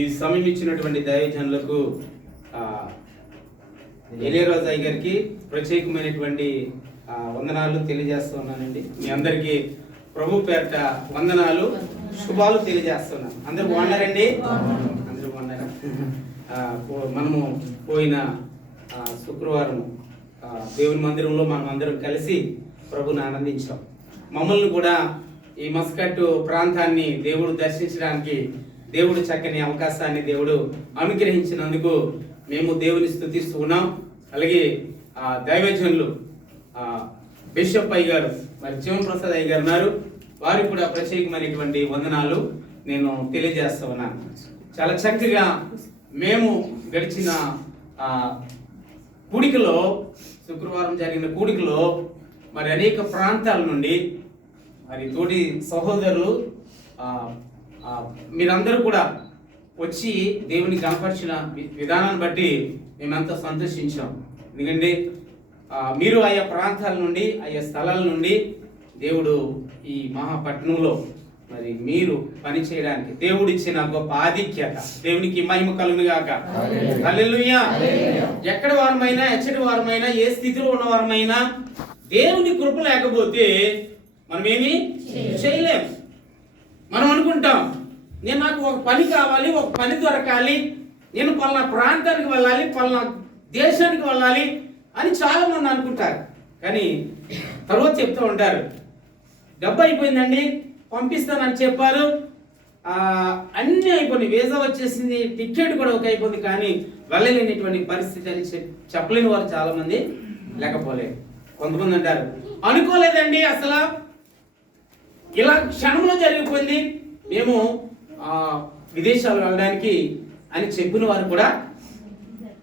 ఈ సమయం ఇచ్చినటువంటి దైవజనులకు ఎలియరాజు అయ్య గారికి ప్రత్యేకమైనటువంటి వందనాలు తెలియజేస్తున్నానండి. మీ అందరికీ ప్రభు పేరట వందనాలు, శుభాలు తెలియజేస్తున్నాను. అందరూ బాగున్నారండి? అందరూ బాగున్నారా? మనము పోయిన శుక్రవారం దేవుని మందిరంలో మనం అందరం కలిసి ప్రభుని ఆనందించాం. మమ్మల్ని కూడా ఈ మస్కట్ ప్రాంతాన్ని దేవుడు దర్శించడానికి దేవుడు చక్కని అవకాశాన్ని దేవుడు అనుగ్రహించినందుకు మేము దేవుని స్తుతిస్తూ ఉన్నాం. అలాగే దైవజనులు బిషప్ అయ్య గారు, మరి జీవన్ప్రసాద్ అయ్య గారు ఉన్నారు. వారికి కూడా ప్రత్యేకమైనటువంటి వందనాలు నేను తెలియజేస్తూ ఉన్నాను. చాలా చక్కగా మేము గడిచిన కూడికలో, శుక్రవారం జరిగిన కూడికలో మరి అనేక ప్రాంతాల నుండి మరి తోటి సహోదరులు మీరందరూ కూడా వచ్చి దేవుని కనపరిచిన విధానాన్ని బట్టి మేమంతా సంతోషించాం. ఎందుకంటే మీరు ఆయా ప్రాంతాల నుండి, ఆయా స్థలాల నుండి దేవుడు ఈ మహాపట్నంలో మరి మీరు పని చేయడానికి దేవుడు ఇచ్చిన గొప్ప ఆధిక్యత. దేవునికి మహిమ కలుగును గాక. హల్లెలూయా. ఎక్కడి వారమైనా, ఎచ్చటి వారమైనా, ఏ స్థితిలో ఉన్న వారమైనా దేవుని కృప లేకపోతే మనం ఏమి చేయలేం. మనం అనుకుంటాం, నాకు ఒక పని కావాలి, ఒక పని దొరకాలి, నేను పలానా ప్రాంతానికి వెళ్ళాలి, పలానా దేశానికి వెళ్ళాలి అని చాలా మంది అనుకుంటారు. కానీ తర్వాత చెప్తూ ఉంటారు, డబ్బు అయిపోయిందండి, పంపిస్తానని చెప్పారు, అన్నీ అయిపోయింది, వీసా వచ్చేసింది, టికెట్ కూడా ఒక అయిపోయింది, కానీ వెళ్ళలేనిటువంటి పరిస్థితి అని చెప్పలేని వారు చాలా మంది లేకపోలేదు. కొంతమంది అంటారు, అనుకోలేదండి, అసలు ఇలా క్షణంలో జరిగిపోయింది, మేము విదేశాలు వెళ్ళడానికి అని చెప్పిన వారు కూడా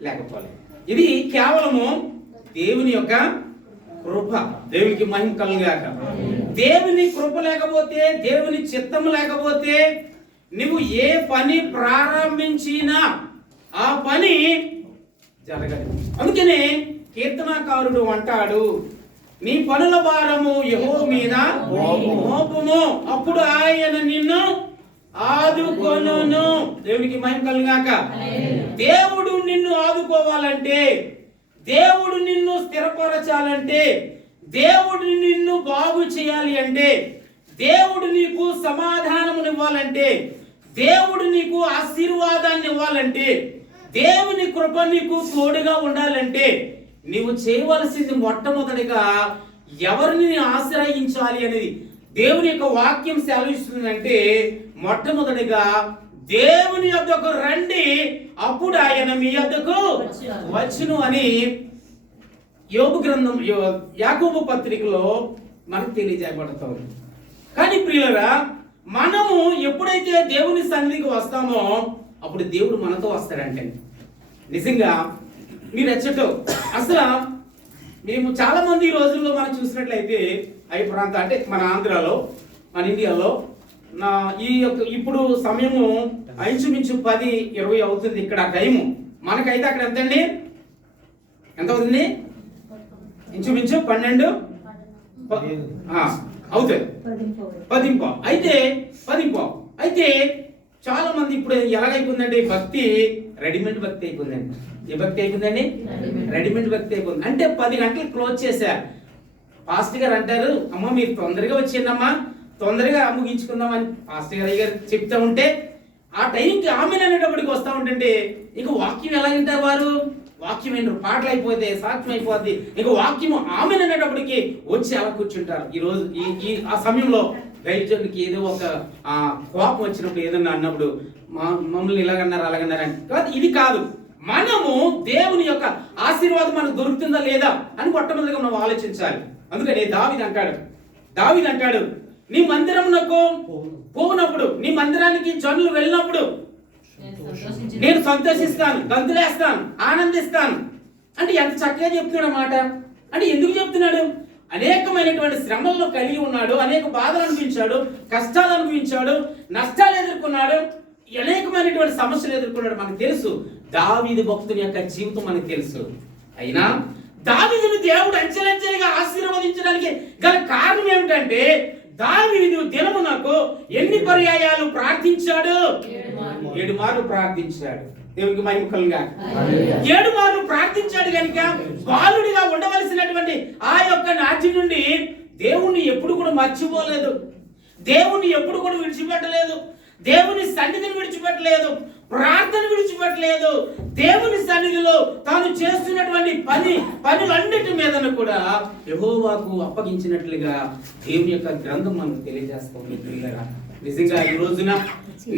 లేకపోలేదు. ఇది కేవలము దేవుని యొక్క కృప. దేవునికి మహిమ కలుగుగాక. దేవుని కృప లేకపోతే, దేవుని చిత్తం లేకపోతే నువ్వు ఏ పని ప్రారంభించినా ఆ పని జరగదు. అందుకనే కీర్తనాకారుడు అంటాడు, నీ పనుల భారము యెహోవా మీద మోపుము, అప్పుడు ఆయన నిన్ను ఆదుకొనును. దేవునికి మహిమ కలుగుగాక. దేవుడు నిన్ను ఆదుకోవాలంటే, దేవుడు నిన్ను స్థిరపరచాలంటే, దేవుడు నిన్ను బాగు చేయాలి అంటే, దేవుడు నీకు సమాధానమునివ్వాలంటే, దేవుడు నీకు ఆశీర్వాదాన్ని ఇవ్వాలంటే, దేవుని కృప నీకు తోడుగా ఉండాలంటే నీవు చేయవలసింది మొట్టమొదటిగా ఎవరిని ఆశ్రయించాలి అనేది దేవుని యొక్క వాక్యం సెలవిస్తుందంటే, మొట్టమొదటిగా దేవుని యొద్దకు రండి, అప్పుడు ఆయన మీ యొద్దకు వచ్చును అని యోబు గ్రంథం, యాకోబు పత్రికలో మనకు తెలియజేయబడుతుంది. కానీ ప్రియులారా, మనము ఎప్పుడైతే దేవుని సన్నిధికి వస్తామో అప్పుడు దేవుడు మనతో వస్తాడంటే, నిజంగా మీరు ఎచ్చటో అసలు మేము చాలా మంది ఈ రోజుల్లో మనం చూసినట్లయితే అవి ప్రాంతం అంటే మన ఆంధ్రాలో, మన ఇండియాలో ఈ యొక్క ఇప్పుడు సమయము ఇంచుమించు 10-20 అవుతుంది ఇక్కడ టైము. మనకైతే అక్కడ ఎంతండి, ఎంత అవుతుంది? ఇంచుమించు 12 అవుతుంది, 10 అయితే 10. అయితే చాలా మంది ఇప్పుడు ఎలాగైపోయిందంటే భక్తి రెడీమేడ్ భక్తి అయిపోయిందండి. ఏ భక్తి అయిపోయిందండి? రెడీమేడ్ భక్తి అయిపోయింది. అంటే 10 గంటలకు క్లోజ్ చేశారు. పాస్టర్ గారు అంటారు, అమ్మ మీరు తొందరగా వచ్చిందమ్మా, తొందరగా ముగించుకుందామని పాస్టర్ గారు చెప్తా ఉంటే ఆ టైంకి ఆమెను అనేటప్పటికి వస్తూ ఉంటుంటే ఇక వాక్యం ఎలా వింటారు వారు? వాక్యం ఏంటో పాటలు అయిపోతే సాక్ష్యం అయిపోద్ది, ఇక వాక్యం ఆమెను అనేటప్పటికి వచ్చి అలా కూర్చుంటారు. ఈరోజు ఈ ఆ సమయంలో దైవజనుడికి ఏదో ఒక కోపం వచ్చినప్పుడు, ఏదన్నా అన్నప్పుడు మమ్మల్ని ఇలాగన్నారు అలాగన్నారు అని కాదు, ఇది కాదు. మనము దేవుని యొక్క ఆశీర్వాదం మనకు దొరుకుతుందా లేదా అని మొట్టమొదటిగా మనం ఆలోచించాలి. అందుకని దావీదు అంటాడు, నీ మందిరమునకు పోనప్పుడు, నీ మందిరానికి జనులు వెళ్ళినప్పుడు నేను సంతోషిస్తాను, గంతులేస్తాను, ఆనందిస్తాను. అంటే ఎంత చక్కగా చెప్తున్నాడు మాట. అంటే ఎందుకు చెప్తున్నాడు? అనేకమైనటువంటి శ్రమల్లో కలిగి ఉన్నాడు, అనేక బాధలు అనిపించాడు, కష్టాలు అనిపించాడు, నష్టాలు ఎదుర్కొన్నాడు, అనేకమైనటువంటి సమస్యలు ఎదుర్కొన్నాడు. మనకు తెలుసు దావీదు భక్తుని యొక్క జీవితం మనకు తెలుసు. అయినా దావీదుని దేవుడు అంచెలంచెలుగా ఆశీర్వదించడానికి గల కారణం ఏమిటంటే, దావీదు దినమునకు ఎన్ని పర్యాయాలు ప్రార్థించాడు? 7 మార్లు ప్రార్థించాడు. దేవునికి మహిమ కలుగుగాక. 7 మార్లు ప్రార్థించాడు కనుక బాలుడిగా ఉండవలసినటువంటి ఆ యొక్క నాటి నుండి దేవుణ్ణి ఎప్పుడు కూడా మర్చిపోలేదు, దేవుణ్ణి ఎప్పుడు కూడా విడిచిపెట్టలేదు, దేవుని సన్నిధిని విడిచిపెట్టలేదు, ప్రార్థన విడిచిపెట్టలేదు. దేవుని సన్నిధిలో తాను చేస్తున్నటువంటి పనులన్నిటి మీదను కూడా యెహోవాకు అప్పగించినట్లుగా దేవుని యొక్క గ్రంథం మనకు తెలియజేస్తుంది. నిజంగా ఈ రోజున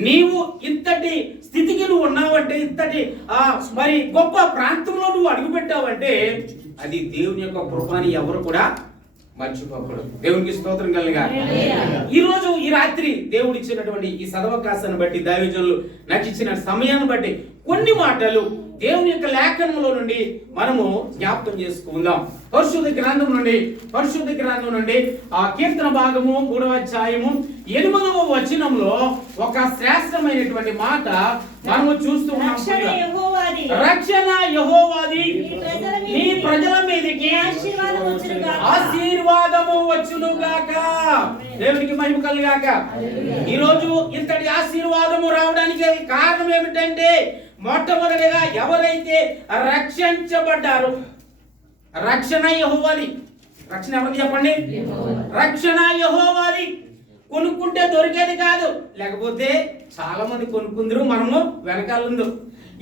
నీవు ఇంతటి స్థితికి నువ్వు ఉన్నావంటే, ఇంతటి మరి గొప్ప ప్రాంతంలో నువ్వు అడుగుపెట్టావంటే అది దేవుని యొక్క కృపని ఎవరు కూడా మర్చిపోకూడదు. దేవునికి స్తోత్రం కలుగా. ఈ రాత్రి దేవుడు ఇచ్చినటువంటి ఈ సదవకాశాన్ని బట్టి, దైవజనులు నాకు ఇచ్చిన సమయాన్ని బట్టి కొన్ని మాటలు దేవుని యొక్క లేఖనంలో నుండి మనము జ్ఞాపకం చేసుకుందాం. పరిశుద్ధ గ్రంథం నుండి ఆ కీర్తన భాగము 3వ అధ్యాయము 8వ వచనంలో ఒక శ్రేష్టమైనటువంటి మాట మనము చూస్తూ ఉన్నాం. రక్షణ యెహోవాది, నీ ప్రజల మీదకి ఆశీర్వాదము వచ్చునుగాక. దేవునికి మహిమ కలుగాక. ఈ రోజు ఇంతటి ఆశీర్వాదము రావడానికి కారణం ఏమిటంటే, మొట్టమొదటిగా ఎవరైతే రక్షించబడ్డారో, రక్షణ యెహోవాది. రక్షణ ఎవరికి చెప్పండి? రక్షణ యెహోవాది. కొనుక్కుంటే దొరికేది కాదు, లేకపోతే చాలా మంది కొనుక్కుందరు, మనము వెనకాలందు.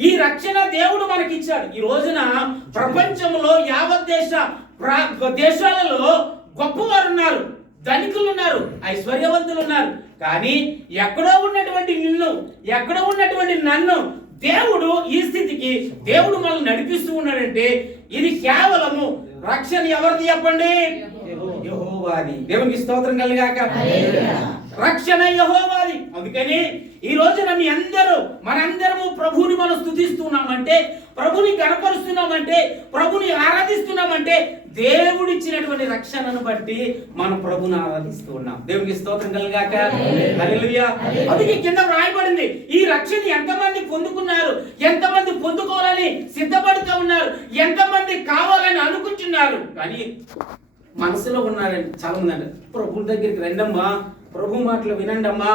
ఈ రక్షణ దేవుడు మనకి ఇచ్చాడు. ఈ రోజున ప్రపంచంలో యావత్ దేశాలలో గొప్పవారు ఉన్నారు, ధనికులు ఉన్నారు, ఐశ్వర్యవంతులు ఉన్నారు. కానీ ఎక్కడో ఉన్నటువంటి నిన్ను, ఎక్కడో ఉన్నటువంటి నన్ను దేవుడు ఈ స్థితికి దేవుడు మనల్ని నడిపిస్తూ ఉన్నాడంటే ఇది కేవలము రక్షణ ఎవరిది చెప్పండి? యెహోవాది. దేవునికి స్తోత్రం కలుగాక. రక్షణ యెహోవాది. అందుకని ఈ రోజున మీ మనందరము ప్రభువుని మనం స్తుతిస్తున్నామంటే, ప్రభుని గణపరుస్తున్నామంటే, ప్రభుని ఆరాధిస్తున్నామంటే దేవుడిచ్చినటువంటి రక్షణను బట్టి మనం ప్రభుని ఆరాధిస్తూ ఉన్నాం. దేవునికి స్తోత్రం కలుగాక. హల్లెలూయా. అందుకే కింద రాయబడింది, ఈ రక్షణ ఎంతమంది పొందుకున్నారు, ఎంతమంది పొందుకోవాలని సిద్ధపడుతూ ఉన్నారు, ఎంతమంది కావాలని అనుకుంటున్నారు. కానీ మనసులో ఉన్నారండి చాలా మంది అంటే, ప్రభు దగ్గరికి రండమ్మా, ప్రభు మాటలు వినండమ్మా,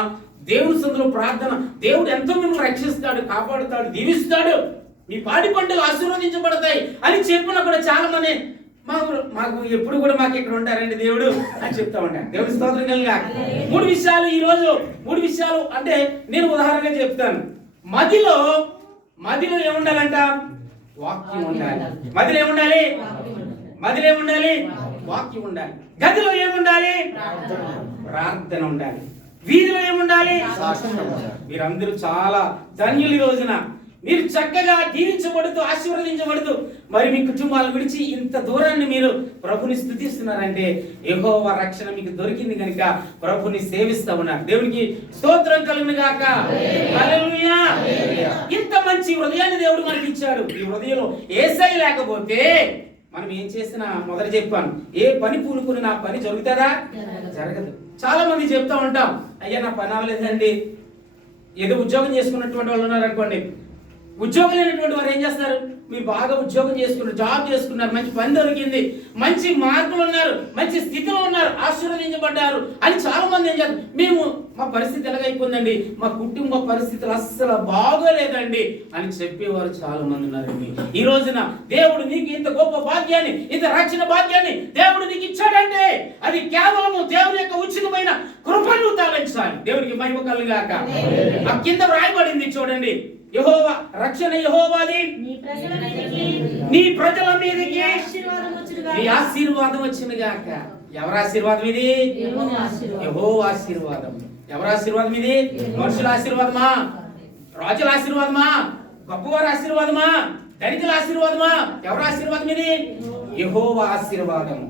దేవుని సందులో ప్రార్థన, దేవుడు ఎంతో మిమ్మల్ని రక్షిస్తాడు, కాపాడుతాడు, దీవిస్తాడు, మీ పాడి పంటలు ఆశీర్వదించబడతాయి అని చెప్పినా కూడా చాలా మంది మాకు ఎప్పుడు కూడా మాకు ఇక్కడ ఉంటారండి దేవుడు అని చెప్తా ఉంటాను. దేవుని స్తోత్రం కలుగా. 3 విషయాలు ఈరోజు, 3 విషయాలు అంటే నేను ఉదాహరణగా చెప్తాను. మదిలో ఏముండాలంట? వాక్యం ఉండాలి. మదిలో ఏముండాలి? వాక్యం ఉండాలి. గదిలో ఏముండాలి? ప్రార్థన ఉండాలి. వీధిలో ఏముండాలి? మీరందరూ చాలా ధన్యులు. ఈ రోజున మీరు చక్కగా దీవించబడుతూ, ఆశీర్వదించబడుతూ, మరి మీ కుటుంబాలను విడిచి ఇంత దూరాన్ని మీరు ప్రభుని స్తుతిస్తున్నారంటే యెహోవా రక్షణ మీకు దొరికింది కనుక ప్రభుని సేవిస్తా ఉన్నారు. దేవునికి స్తోత్రం కలుగును గాక. హల్లెలూయా. ఇంత మంచి హృదయాన్ని దేవుడు మనకి ఇచ్చాడు. ఈ హృదయంలో యేసయ్య లేకపోతే మనం ఏం చేసినా, మొదట చెప్పాను, ఏ పని పూనుకుని నా పని జరుగుతుందా? జరగదు. చాలా మంది చెప్తా ఉంటాం, అయ్యా నా పని అవ్వలేదండి. ఏదో ఉద్యోగం చేసుకున్నటువంటి వాళ్ళు ఉన్నారు అనుకోండి, ఉద్యోగం లేనటువంటి వారు ఏం చేస్తారు? మీరు బాగా ఉద్యోగం చేసుకున్నారు, జాబ్ చేసుకున్నారు, మంచి పని దొరికింది, మంచి మార్కులు ఉన్నారు, మంచి స్థితిలో ఉన్నారు, ఆశీర్వదించబడ్డారు అని చాలా మంది ఏం చేస్తారు, మేము మా పరిస్థితి ఎలాగైపోయిందండి, మా కుటుంబ పరిస్థితులు అస్సలు బాగోలేదండి అని చెప్పేవారు చాలా మంది ఉన్నారండి. ఈ రోజున దేవుడు నీకు ఇంత గొప్ప భాగ్యాన్ని, ఇంత రక్షణ భాగ్యాన్ని దేవుడు నీకు ఇచ్చాడంటే అది కేవలము దేవుని యొక్క ఉచితమైన కృపను తలంచాలి. దేవునికి మహిమ కలుగాక. ఆ కింద రాయబడింది చూడండి, యెహోవా రక్షణ యెహోవాది, నీ ప్రజల మీదకి నీ ఆశీర్వాదం వచ్చింది గాక. ఎవరి ఆశీర్వాదం ఇది? యెహోవా ఆశీర్వాదం. ఎవరి ఆశీర్వాదం ఇది? మనుషుల ఆశీర్వాదమా? రాజుల ఆశీర్వాదమా? గొప్పవారి ఆశీర్వాదమా? ధనికుల ఆశీర్వాదమా? ఎవరి ఆశీర్వాదం ఇది? యెహోవా ఆశీర్వాదము.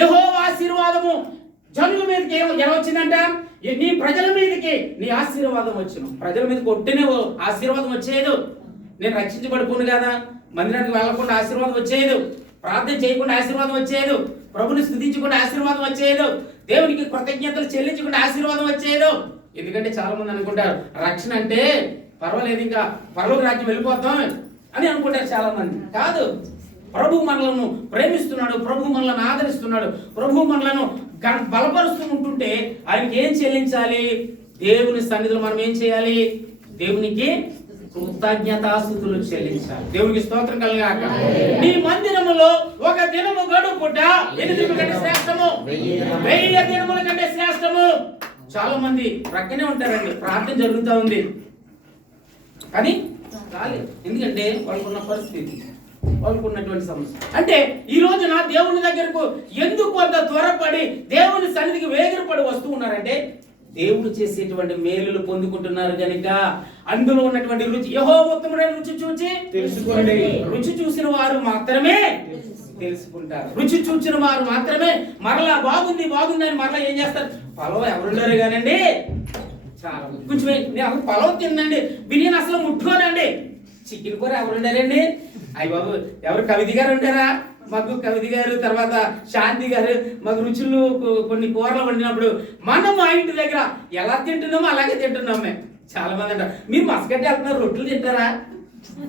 యెహోవా ఆశీర్వాదము జనుల మీదకి ఎలా వచ్చిందంట? నీ ప్రజల మీదకి నీ ఆశీర్వాదం వచ్చును. ప్రజల మీదకి ఒట్టినే ఆశీర్వాదం వచ్చేది. నేను రక్షించబడిపోను కదా, మందిరానికి వెళ్ళకుండా ఆశీర్వాదం వచ్చేది, ప్రార్థన చేయకుండా ఆశీర్వాదం వచ్చేది, ప్రభుని స్తుతించకుండా ఆశీర్వాదం వచ్చేది, దేవునికి కృతజ్ఞతలు చెల్లించకుండా ఆశీర్వాదం వచ్చేది. ఎందుకంటే చాలా మంది అనుకుంటారు రక్షణ అంటే పర్వాలేదు, ఇంకా పరలోక రాజ్యం వెళ్ళిపోతాం అని అనుకుంటారు చాలా మంది. కాదు, ప్రభు మనలను ప్రేమిస్తున్నాడు, ప్రభు మనలను ఆదరిస్తున్నాడు, ప్రభు మనలను బలపరుస్తూ ఉంటుంటే ఆయనకి ఏం చెల్లించాలి? దేవుని సన్నిధిలో మనం ఏం చేయాలి? దేవునికి కృతజ్ఞతాస్తుతులు చెల్లించాలి. దేవునికి స్తోత్రం కలుగాక. నీ మందిరములో ఒక దినము గడుపుట 8 దినముల కంటే శ్రేష్టము, 1000 దినముల కంటే శ్రేష్టము. చాలా మంది ప్రక్కనే ఉంటారండి, ప్రార్థన జరుగుతూ ఉంది కానీ రాలేదు. ఎందుకంటే వాళ్ళకున్న పరిస్థితి, వాళ్ళకున్నటువంటి సమస్య. అంటే ఈ రోజున దేవుని దగ్గరకు ఎందుకు అంత త్వరపడి దేవుని సన్నిధికి వేగిరపడి వస్తూ ఉన్నారంటే దేవుడు చేసేటువంటి మేలులు పొందుకుంటున్నారు కనుక. అందులో ఉన్నటువంటి రుచి, యెహోవా ఉత్తముడైన రుచి చూచి తెలుసుకోండి. రుచి చూసిన వారు మాత్రమే తెలుసుకుంటారు. రుచి చూసిన వారు మాత్రమే మరలా బాగుంది బాగుంది అని మరలా ఏం చేస్తారు? పలవ ఎవరుండరు కానండి, చాలా కొంచెం నేను పలవ తిందండి, బిర్యానీ అసలు ముట్టుకోనండి. చికెన్ కూర ఎవరుండారండి? అయ్య బాబు, ఎవరు కవిత గారు ఉంటారా? మాకు కవిత గారు, తర్వాత శాంతి గారు మాకు రుచులు కొన్ని కూరలు వండినప్పుడు మనం మా ఇంటి దగ్గర ఎలా తింటున్నామో అలాగే తింటున్నాం మేము. చాలా మంది అంటారు, మీరు మస్కట్ వెళ్తున్నారు, రొట్టెలు తింటారా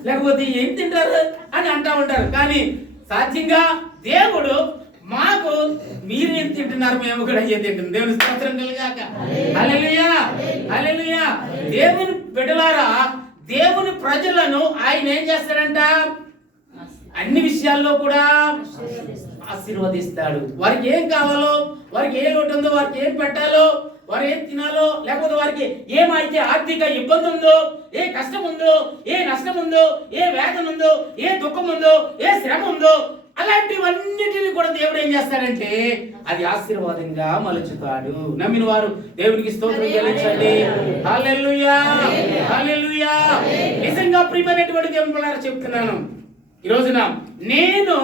లేకపోతే ఏం తింటారు అని అంటా ఉంటారు. కానీ సాధ్యంగా దేవుడు మాకు మీరేం తింటున్నారు, మేము కూడా అయ్యే తింటున్నాం. దేవుని స్తోత్రం కలుగాక. హల్లెలూయా, హల్లెలూయా. దేవుని బిడ్డలారా, దేవుని ప్రజలను ఆయన ఏం చేస్తాడంట? అన్ని విషయాల్లో కూడా ఆశీర్వదిస్తాడు. వారికి ఏం కావాలో, వారికి ఏ లోటు ఉందో, వారికి ఏం పెట్టాలో, వారు ఏం తినాలో, లేకపోతే వారికి ఏమైతే ఆర్థిక ఇబ్బంది ఉందో, ఏ కష్టం ఉందో, ఏ నష్టం ఉందో, ఏ వేదన ఉందో, ఏ దుఃఖం ఉందో, ఏ శ్రమ ఉందో, అలాంటివన్నిటిని కూడా దేవుడు ఏం చేస్తాడంటే అది ఆశీర్వాదంగా మలుచుతాడు. నమ్మిన వారు దేవునికి స్తోత్రం చెల్లించండి. హల్లెలూయా, హల్లెలూయా. నిజంగా ప్రియమైనటువంటి దేవుని పిల్లలారా చెప్తున్నాను, ఈ రోజున నేను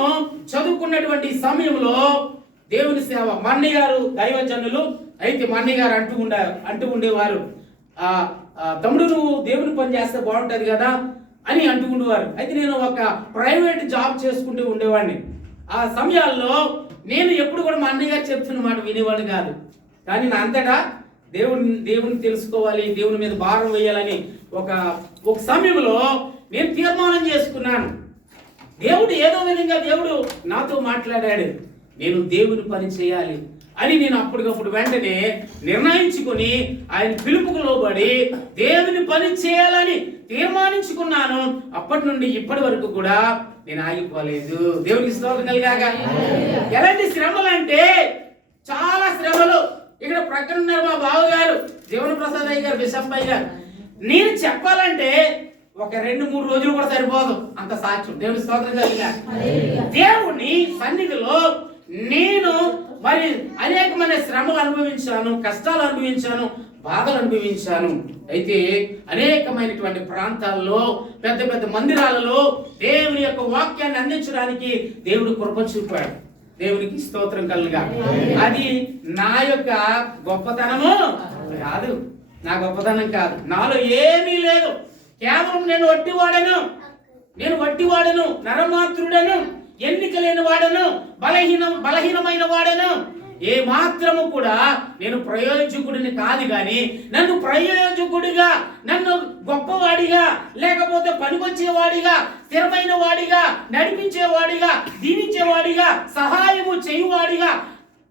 చదువుకున్నటువంటి సమయంలో దేవుని సేవ, మా అన్నయ్య గారు దైవజనులు అయితే మా అన్నయ్య గారు అంటూ ఉండేవారు, తమ్ముడు నువ్వు దేవుని పని చేస్తే బాగుంటది కదా అని అంటూ ఉండేవారు. అయితే నేను ఒక ప్రైవేట్ జాబ్ చేసుకుంటూ ఉండేవాడిని. ఆ సమయాల్లో నేను ఎప్పుడు కూడా మా అన్నయ్య గారు చెప్తున్న మాట వినేవాడిని కాదు. కానీ నా అంతటా దేవుని తెలుసుకోవాలి, దేవుని మీద భారం వేయాలని ఒక సమయంలో నేను తీర్మానం చేసుకున్నాను. దేవుడు ఏదో విధంగా దేవుడు నాతో మాట్లాడాడు, నేను దేవుని పని చేయాలి అని నేను అప్పటికప్పుడు వెంటనే నిర్ణయించుకుని ఆయన పిలుపుకు లోబడి దేవుని పని చేయాలని తీర్మానించుకున్నాను. అప్పటి నుండి ఇప్పటి వరకు కూడా నేను ఆగిపోలేదు. దేవునికి స్తోత్రం కలుగాక. ఎలాంటి శ్రమలు అంటే చాలా శ్రమలు. ఇక్కడ ప్రక్కన ఉన్నారు మా బావగారు జీవన ప్రసాద్ అయ్య గారు, బిషప్ అయ్య గారు. నేను చెప్పాలంటే ఒక 2-3 రోజులు కూడా సరిపోదు, అంత సాక్ష్యం. దేవుని స్తోత్రం కలుగాక. దేవుని సన్నిధిలో నేను మరి అనేకమైన శ్రమలు అనుభవించాను, కష్టాలు అనుభవించాను, బాధలు అనుభవించాను. అయితే అనేకమైనటువంటి ప్రాంతాల్లో పెద్ద పెద్ద మందిరాలలో దేవుని యొక్క వాక్యాన్ని అందించడానికి దేవుడు కృప చూపాడు. దేవునికి స్తోత్రం కలుగా. అది నా యొక్క గొప్పతనము కాదు, నా గొప్పతనం కాదు, నాలో ఏమీ లేదు. కేవలం నేను వట్టివాడను, నరమాత్రుడను, ఎన్నిక లేని వాడను, బలహీనమైన వాడను. ఏ మాత్రము కూడా నేను ప్రయోజకుడిని కాదు, కానీ నన్ను ప్రయోజకుడిగా, నన్ను గొప్పవాడిగా, లేకపోతే పనికొచ్చేవాడిగా, స్థిరమైన వాడిగా, నడిపించేవాడిగా, దీవించేవాడిగా, సహాయము చేయువాడిగా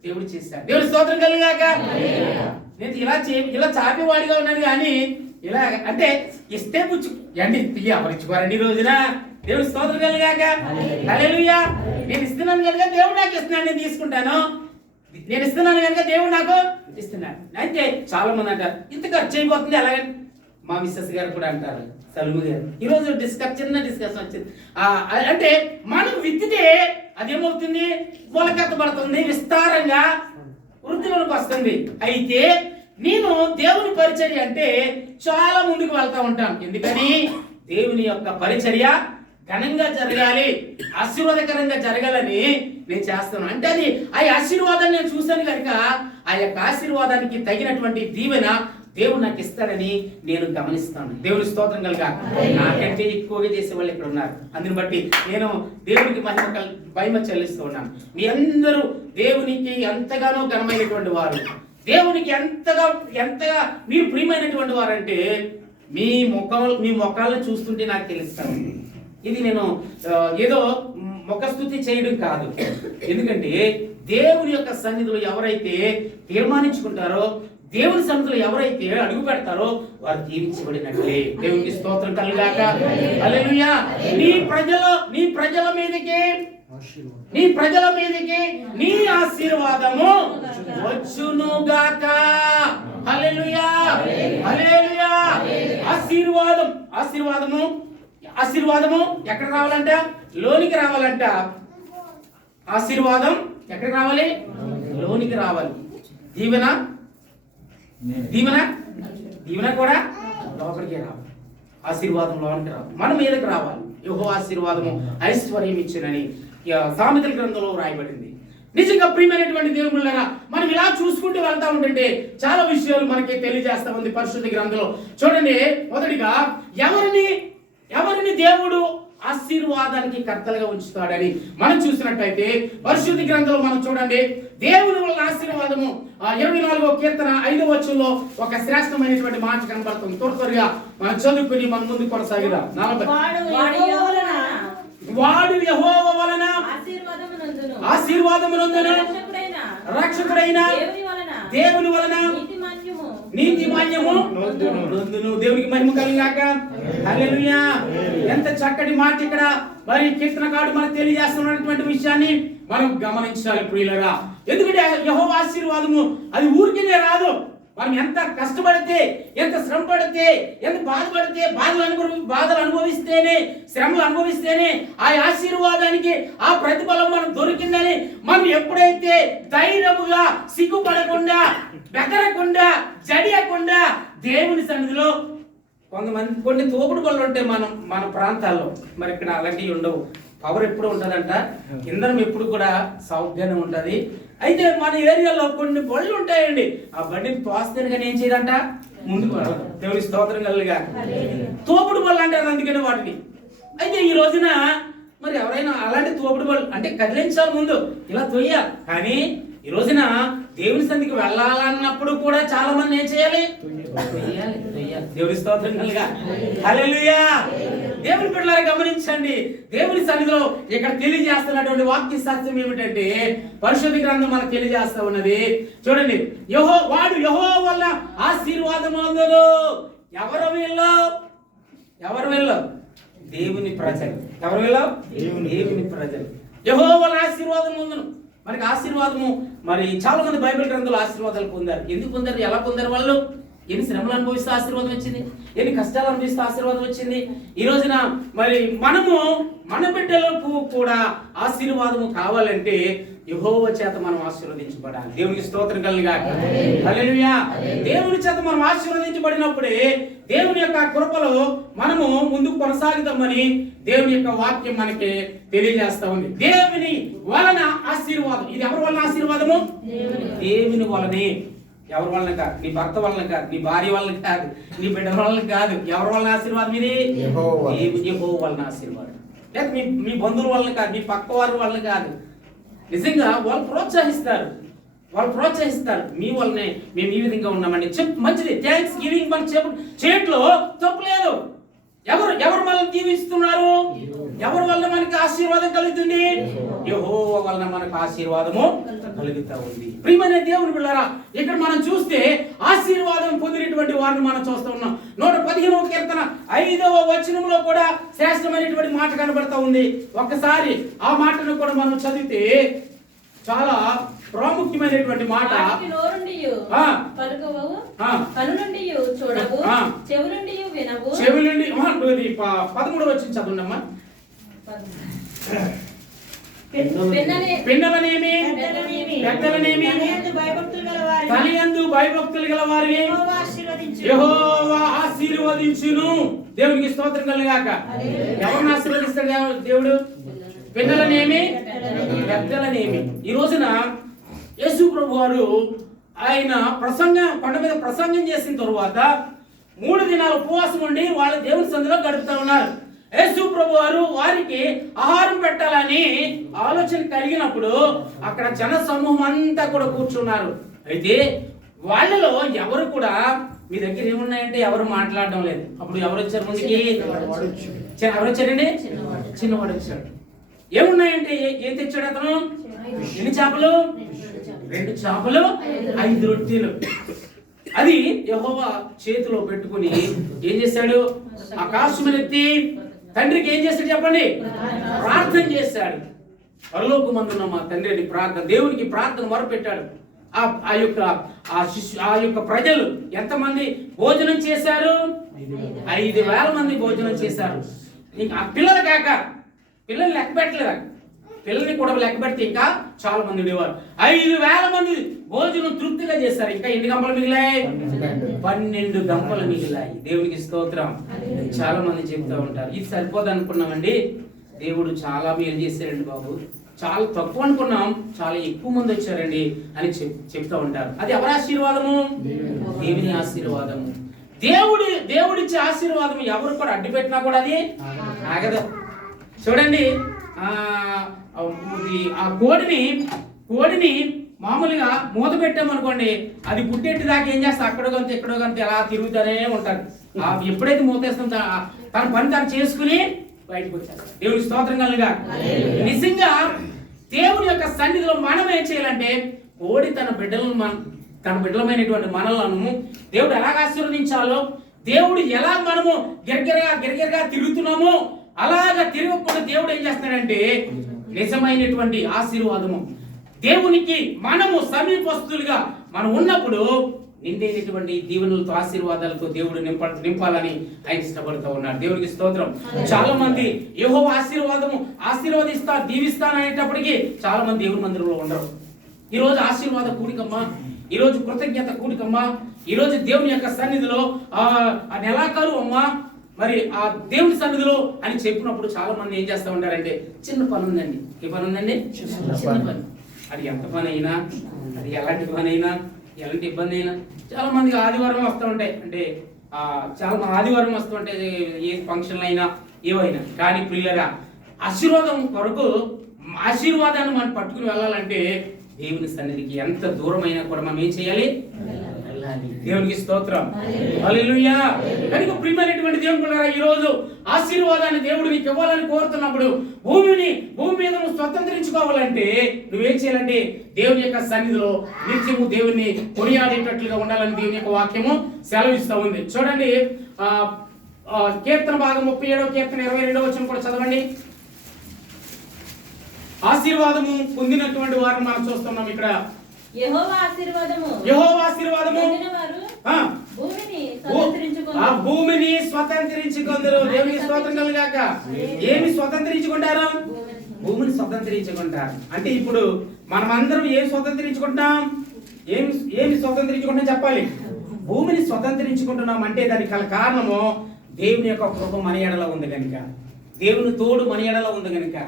దేవుడు చేశాడు. దేవుడి స్తోత్రం కలుగాక. నేను ఇలా చాపేవాడిగా ఉన్నాను, కానీ ఇలా అంటే ఇస్తే పుచ్చు అండి ఎవరిచ్చుకోరండి ఈ రోజున. దేవుడి స్తోత్రం కలుగాక. హల్లెలూయా. నేను ఇస్తున్నాను కనుక దేవుడు నాకు ఇస్తున్నాడు, నేను తీసుకుంటాను. నేను ఇస్తున్నాను కనుక దేవుడు నాకు ఇస్తున్నాడు. అయితే చాలా మంది అంటారు ఇంత ఖర్చు అయిపోతుంది ఎలాగని. మా మిస్సెస్ గారు కూడా అంటారు, సలుము గారు. ఈరోజు చిన్న డిస్కషన్ వచ్చింది. అంటే మనం విత్తితే అదేమవుతుంది, మొలకెత్తబడుతుంది, విస్తారంగా వృద్ధిలోకి వస్తుంది. అయితే నేను దేవుని పరిచర్య అంటే చాలా ముందుకు వెళ్తా ఉంటాను. ఎందుకని దేవుని యొక్క పరిచర్య ఘనంగా జరగాలి, ఆశీర్వాదకరంగా జరగాలని నేను చేస్తాను. అంటే అది ఆ ఆశీర్వాదాన్ని నేను చూశాను కనుక ఆ యొక్క ఆశీర్వాదానికి తగినటువంటి దీవెన దేవుడు నాకు ఇస్తాడని నేను గమనిస్తాను. దేవుని స్తోత్రం కలుగా. నాకంటే ఎక్కువగా చేసే వాళ్ళు ఇక్కడ ఉన్నారు. అందుని బట్టి నేను దేవునికి మహిమ చెల్లిస్తూ ఉన్నాను. మీ అందరూ దేవునికి ఎంతగానో ఘనమైనటువంటి వారు, దేవునికి ఎంతగా మీరు ప్రియమైనటువంటి వారంటే మీ ముఖాలను చూస్తుంటే నాకు తెలుస్తాను. ఇది నేను ఏదో ముఖస్తుతి చేయడం కాదు. ఎందుకంటే దేవుని యొక్క సన్నిధిలో ఎవరైతే తీర్మానించుకుంటారో దేవుని సన్నిధిలో ఎవరైతే అడుగు పెడతారో వారు దీవించబడినట్లే. దేవునికి స్తోత్రం కలుగాక. హల్లెలూయా. నీ ప్రజల మీదకి నీ ఆశీర్వాదము వచ్చునుగాక. హల్లెలూయా, హల్లెలూయా. ఆశీర్వాదము ఎక్కడ రావాలంట? లోనికి రావాలంట. ఆశీర్వాదం ఎక్కడికి రావాలి? లోనికి రావాలి. దీవెన కూడా లోపలికి రావాలి. ఆశీర్వాదం లోనికి రావాలి, మన మీదకి రావాలి. యెహోవా ఆశీర్వాదము ఐశ్వర్యం ఇచ్చినని సామెతల గ్రంథంలో రాయబడింది. నిజంగా ప్రియమైనటువంటి దేవుళ్ళరా, మనం ఇలా చూసుకుంటూ వెళ్తా ఉంటుంటే చాలా విషయాలు మనకి తెలియజేస్తా ఉంది పరిశుద్ధ గ్రంథంలో. చూడండి, మొదటిగా ఎవరిని దేవుడు ఆశీర్వాదానికి కర్తలుగా ఉంచుతాడని మనం చూసినట్టయితే పరిశుద్ధ గ్రంథంలో మనం చూడండి, దేవుని వల్ల ఆశీర్వాదము 24వ కీర్తన 5వ వచనంలో ఒక శ్రేష్టమైనటువంటి మాట కనబడుతుంది. త్వరగా మనం చదువుకుని మన ముందు కొనసాగిదాం. వాడు యెహోవా వలన ఆశీర్వాదమునందును రక్షకుడైన దేవుని వలన నీతి మాన్యము నొందును. దేవునికి మహిమ కలుగాక. హల్లెలూయా. ఎంత చక్కటి మాట ఇక్కడ మరి కీర్తనకారుడు మనకు తెలియజేస్తున్నటువంటి విషయాన్ని మనం గమనించాలి ప్రియులరా. ఎందుకంటే యెహోవా ఆశీర్వాదము అది ఊరికేనే రాదు. మనం ఎంత కష్టపడితే, ఎంత శ్రమ పడితే, ఎంత బాధపడితే, బాధలు అనుభవిస్తేనే, శ్రమలు అనుభవిస్తేనే ఆ ఆశీర్వాదానికి ఆ ప్రతిఫలం మనం దొరికిందని మనం ఎప్పుడైతే ధైర్యముగా, సిగ్గుపడకుండా, బెదరకుండా, జడియకుండా దేవుని సన్నిధిలో కొన్ని తోపుడు పనులు ఉంటాయి మన ప్రాంతాల్లో. మరి ఇక్కడ అలాంటివి ఉండవు. పవర్ ఎప్పుడు ఉంటుందంట, ఇంధనం ఎప్పుడు కూడా సౌకర్యం ఉంటుంది. అయితే మన ఏరియాలో కొన్ని బళ్ళు ఉంటాయండి, ఆ బండిని తోస్తేనే కానీ ఏం చేయదంట, ముందుకు వెళ్ళదు. దేవుని స్తోత్రం కలుగా. తోపుడు బళ్ళు అంటారు అందుకని వాటిని. అయితే ఈ రోజున మరి ఎవరైనా అలాంటి తోపుడు బళ్ళు అంటే కదిలించాలి, ముందు ఇలా తొయ్యాలి. కానీ ఈ రోజున దేవుని సన్నిధికి వెళ్ళాలన్నప్పుడు కూడా చాలా మంది ఏం చేయాలి? దేవుని స్తోత్రం కలుగా. హల్లెలూయా. దేవుని బిడ్డలారా గమనించండి, దేవుని సన్నిధిలో ఇక్కడ తెలియజేస్తున్నటువంటి వాక్య సత్యం ఏమిటంటే పరిశుద్ధ గ్రంథం మనకు తెలియజేస్తా ఉన్నది. చూడండి, వాడు యెహోవా వల్ల ఆశీర్వాదమునందును. ఎవరు వీళ్ళు? దేవుని ప్రజలు. ఎవరు వీళ్ళు? దేవుని ప్రజలు. యెహోవా వల్ల ఆశీర్వాదమునందును. మనకి ఆశీర్వాదము మరి చాలా మంది బైబిల్ గ్రంథంలో ఆశీర్వాదాలు పొందారు. ఎందుకు పొందారు? ఎలా పొందారు? వాళ్ళు ఎన్ని శ్రమలు అనుభవిస్తే ఆశీర్వాదం వచ్చింది, ఎన్ని కష్టాలు అనుభవిస్తే ఆశీర్వాదం వచ్చింది. ఈ రోజున మరి మన బిడ్డలకు కూడా ఆశీర్వాదము కావాలంటే యెహోవా చేత మనం ఆశీర్వదించబడాలి. దేవునికి స్తోత్రం కలుగాక. హల్లెలూయా. దేవుని చేత మనం ఆశీర్వదించబడినప్పుడే దేవుని యొక్క కృపలో మనము ముందుకు కొనసాగుతామని దేవుని యొక్క వాక్యం మనకి తెలియజేస్తా ఉంది. దేవుని వలన ఆశీర్వాదం. ఇది ఎవరి వలన ఆశీర్వాదము? దేవుని వలనే. ఎవరి వలన కాదు, నీ భర్త వలన కాదు, నీ భార్య వలన కాదు, నీ బిడ్డ వలన కాదు. ఎవరి వలన ఆశీర్వాదం? ఇది యెహోవా వలన ఆశీర్వాదం. లేదా మీ బంధువుల వలన కాదు, మీ పక్క వారి వలన కాదు. నిజంగా వాళ్ళు ప్రోత్సహిస్తారు. మీ వల్లనే మేము ఈ విధంగా ఉన్నామని మంచిది. థ్యాంక్స్ గివింగ్ మనం చేయట్లో తప్పులేదు. ఎవరు మనల్ని దీవిస్తున్నారు? ఎవరి వల్ల మనకి ఆశీర్వాదం కలుగుతుంది? యెహోవా వలన మనకు ఆశీర్వాదము కలుగుతా ఉంది. ప్రియమైన దేవుని బిడ్డలారా, ఇక్కడ మనం చూస్తే ఆశీర్వాదం పొందినటువంటి వారిని మనం చూస్తూ ఉన్నాం. 115వ కీర్తన 5వ వచనంలో కూడా శ్రేష్టమైనటువంటి మాట కనబడతా ఉంది. ఒక్కసారి ఆ మాటను కూడా మనం చదివితే చాలా ప్రాముఖ్యమైనటువంటి మాట. చెవి నుండి 13వ వచనం చదవండమ్మా. పిన్నలనేమి పెద్దలనేమి తనయందు భయభక్తులు గల వారిని యెహోవా ఆశీర్వదించును. దేవునికి స్తోత్రం కలుగాక. ఎవరిని ఆశీర్వదిస్తాడు దేవుడు? పిన్నలనేమి పెద్దలనేమి. ఈ రోజున యేసు ప్రభు వారు ఆయన కొండ మీద ప్రసంగం చేసిన తరువాత 3 దినాలు ఉపవాసం ఉండి వాళ్ళ దేవుని సన్నిధిలో గడుపుతా ఉన్నారు. యేసు ప్రభు వారు వారికి ఆహారం పెట్టాలని ఆలోచన కలిగినప్పుడు అక్కడ జన సమూహం అంతా కూడా కూర్చున్నారు. అయితే వాళ్ళలో ఎవరు కూడా మీ దగ్గర ఏమున్నాయంటే ఎవరు మాట్లాడడం లేదు. అప్పుడు ఎవరు వచ్చారు ముందుకి? ఎవరు వచ్చారండి? చిన్నవాడు వచ్చాడు. ఏమున్నాయంటే ఏం తెచ్చాడు అతను? ఎన్ని చేపలు? 2 చేపలు 5 రొట్టెలు. అది యెహోవా చేతిలో పెట్టుకుని ఏం చేశాడు? ఆకాశమునెత్తి తండ్రికి ఏం చేశాడు చెప్పండి? ప్రార్థన చేశాడు. పరలోకమందున్న మా తండ్రి అని ప్రార్థన, దేవునికి ప్రార్థన మొరపెట్టాడు. ఆ యొక్క ప్రజలు ఎంతమంది భోజనం చేశారు? 5,000 మంది భోజనం చేశారు. ఇంకా ఆ పిల్లలు కాక, పిల్లల్ని లెక్క పెట్టలేదు, పిల్లల్ని కూడా లెక్క పెడితే ఇంకా చాలా మంది ఉండేవారు. 5,000 మంది భోజనం తృప్తిగా చేశారు. ఇంకా ఎన్ని గంపలు మిగిలాయి? 12 గంపలు మిగిలాయి. దేవునికి స్తోత్రం. చాలా మంది చెప్తూ ఉంటారు, ఇది సరిపోదు అనుకున్నామండి, దేవుడు చాలా మేలు చేశారండి బాబు, చాలా తక్కువ అనుకున్నాం, చాలా ఎక్కువ మంది వచ్చారండి అని చెప్తూ ఉంటారు. అది ఎవరి ఆశీర్వాదము? దేవుని ఆశీర్వాదము. దేవుడిచ్చే ఆశీర్వాదం ఎవరు కూడా అడ్డు పెట్టినా కూడా అది ఆగదు. చూడండి, ఆ కోడిని మామూలుగా మూత పెట్టామనుకోండి, అది పుట్టేటి దాకా ఏం చేస్తా, అక్కడో గంత ఎక్కడో గంత ఎలా తిరుగుతూనే ఉంటారు. ఎప్పుడైతే మూతేస్తుందో తన పని తను చేసుకుని బయటకు వచ్చారు. దేవుని స్తోత్రం కలుగా. నిజంగా దేవుని యొక్క సన్నిధిలో మనం ఏం చేయాలంటే, కోడి తన బిడ్డలమైనటువంటి మనలను దేవుడు ఎలాగ ఆశీర్వదించాలో, దేవుడు ఎలా మనము గిరగిరగా తిరుగుతున్నామో అలాగా తిరగకుండా దేవుడు ఏం చేస్తున్నాడంటే, నిజమైనటువంటి ఆశీర్వాదము దేవునికి మనము సమీపస్తులుగా మనం ఉన్నప్పుడు నిండైనటువంటి దీవెనలతో ఆశీర్వాదాలతో దేవుడు నింపాలని ఆయన ఇష్టపడుతూ ఉన్నాడు. దేవునికి స్తోత్రం. చాలా మంది యెహోవా ఆశీర్వదిస్తా దీవిస్తాను అనేటప్పటికీ చాలా మంది దేవుని మందిరంలో ఉండరు. ఈరోజు ఆశీర్వాద కూడికమ్మా, ఈరోజు కృతజ్ఞత కూడికమ్మా, ఈరోజు దేవుని యొక్క సన్నిధిలో ఆ నెలాఖరు అమ్మా, మరి ఆ దేవుని సన్నిధిలో అని చెప్పినప్పుడు చాలా మంది ఏం చేస్తూ ఉంటారంటే, చిన్న పని ఉందండి, ఏ పని ఉందండి? చిన్న పని. అది ఎంత పని అయినా, అది ఎలాంటి పని అయినా, ఎలాంటి ఇబ్బంది అయినా, చాలా మందికి ఆదివారం వస్తూ ఉంటాయి, అంటే చాలా ఆదివారం వస్తూ ఉంటాయి, ఏ ఫంక్షన్లు అయినా ఏవైనా. కానీ ప్రియులరా, ఆశీర్వాదం కొరకు ఆశీర్వాదాన్ని మనం పట్టుకుని వెళ్ళాలంటే దేవుని సన్నిధికి ఎంత దూరమైనా కూడా మనం ఏం చేయాలి? దేవునికి స్తోత్రం. హల్లెలూయా. కనుక ప్రియమైనటువంటి దేవుని పిల్లలారా, ఈ రోజు ఆశీర్వాదాన్ని దేవుడు నీకు ఇవ్వాలని కోరుతున్నప్పుడు, భూమి మీద నువ్వు స్వతంత్రించుకోవాలంటే నువ్వేం చేయాలంటే, దేవుని యొక్క సన్నిధిలో నిత్యము దేవుని కొనియాడేటట్లుగా ఉండాలని దేవుని యొక్క వాక్యము సెలవిస్తూ ఉంది. చూడండి, కీర్తన భాగం 37వ కీర్తన 22వ వచనం కూడా చదవండి. ఆశీర్వాదము పొందినటువంటి వారిని మనం చూస్తున్నాం ఇక్కడ. యెహోవా ఆశీర్వాదము భూమిని స్వతంత్రించుకుందరు. దేవునికి స్తోత్రం కలుగాక. ఏమి స్వతంత్రించుకుంటారు? భూమిని స్వతంత్రించుకుంటారు. అంటే ఇప్పుడు మనమందరం ఏం స్వతంత్రించుకుంటాం? ఏమి స్వతంత్రించుకుంటాం చెప్పాలి? భూమిని స్వతంత్రించుకుంటున్నాం అంటే దానికి గల కారణము దేవుని యొక్క కృప మన ఎడల ఉంది కనుక, దేవుని తోడు మన ఎడల ఉంది కనుక,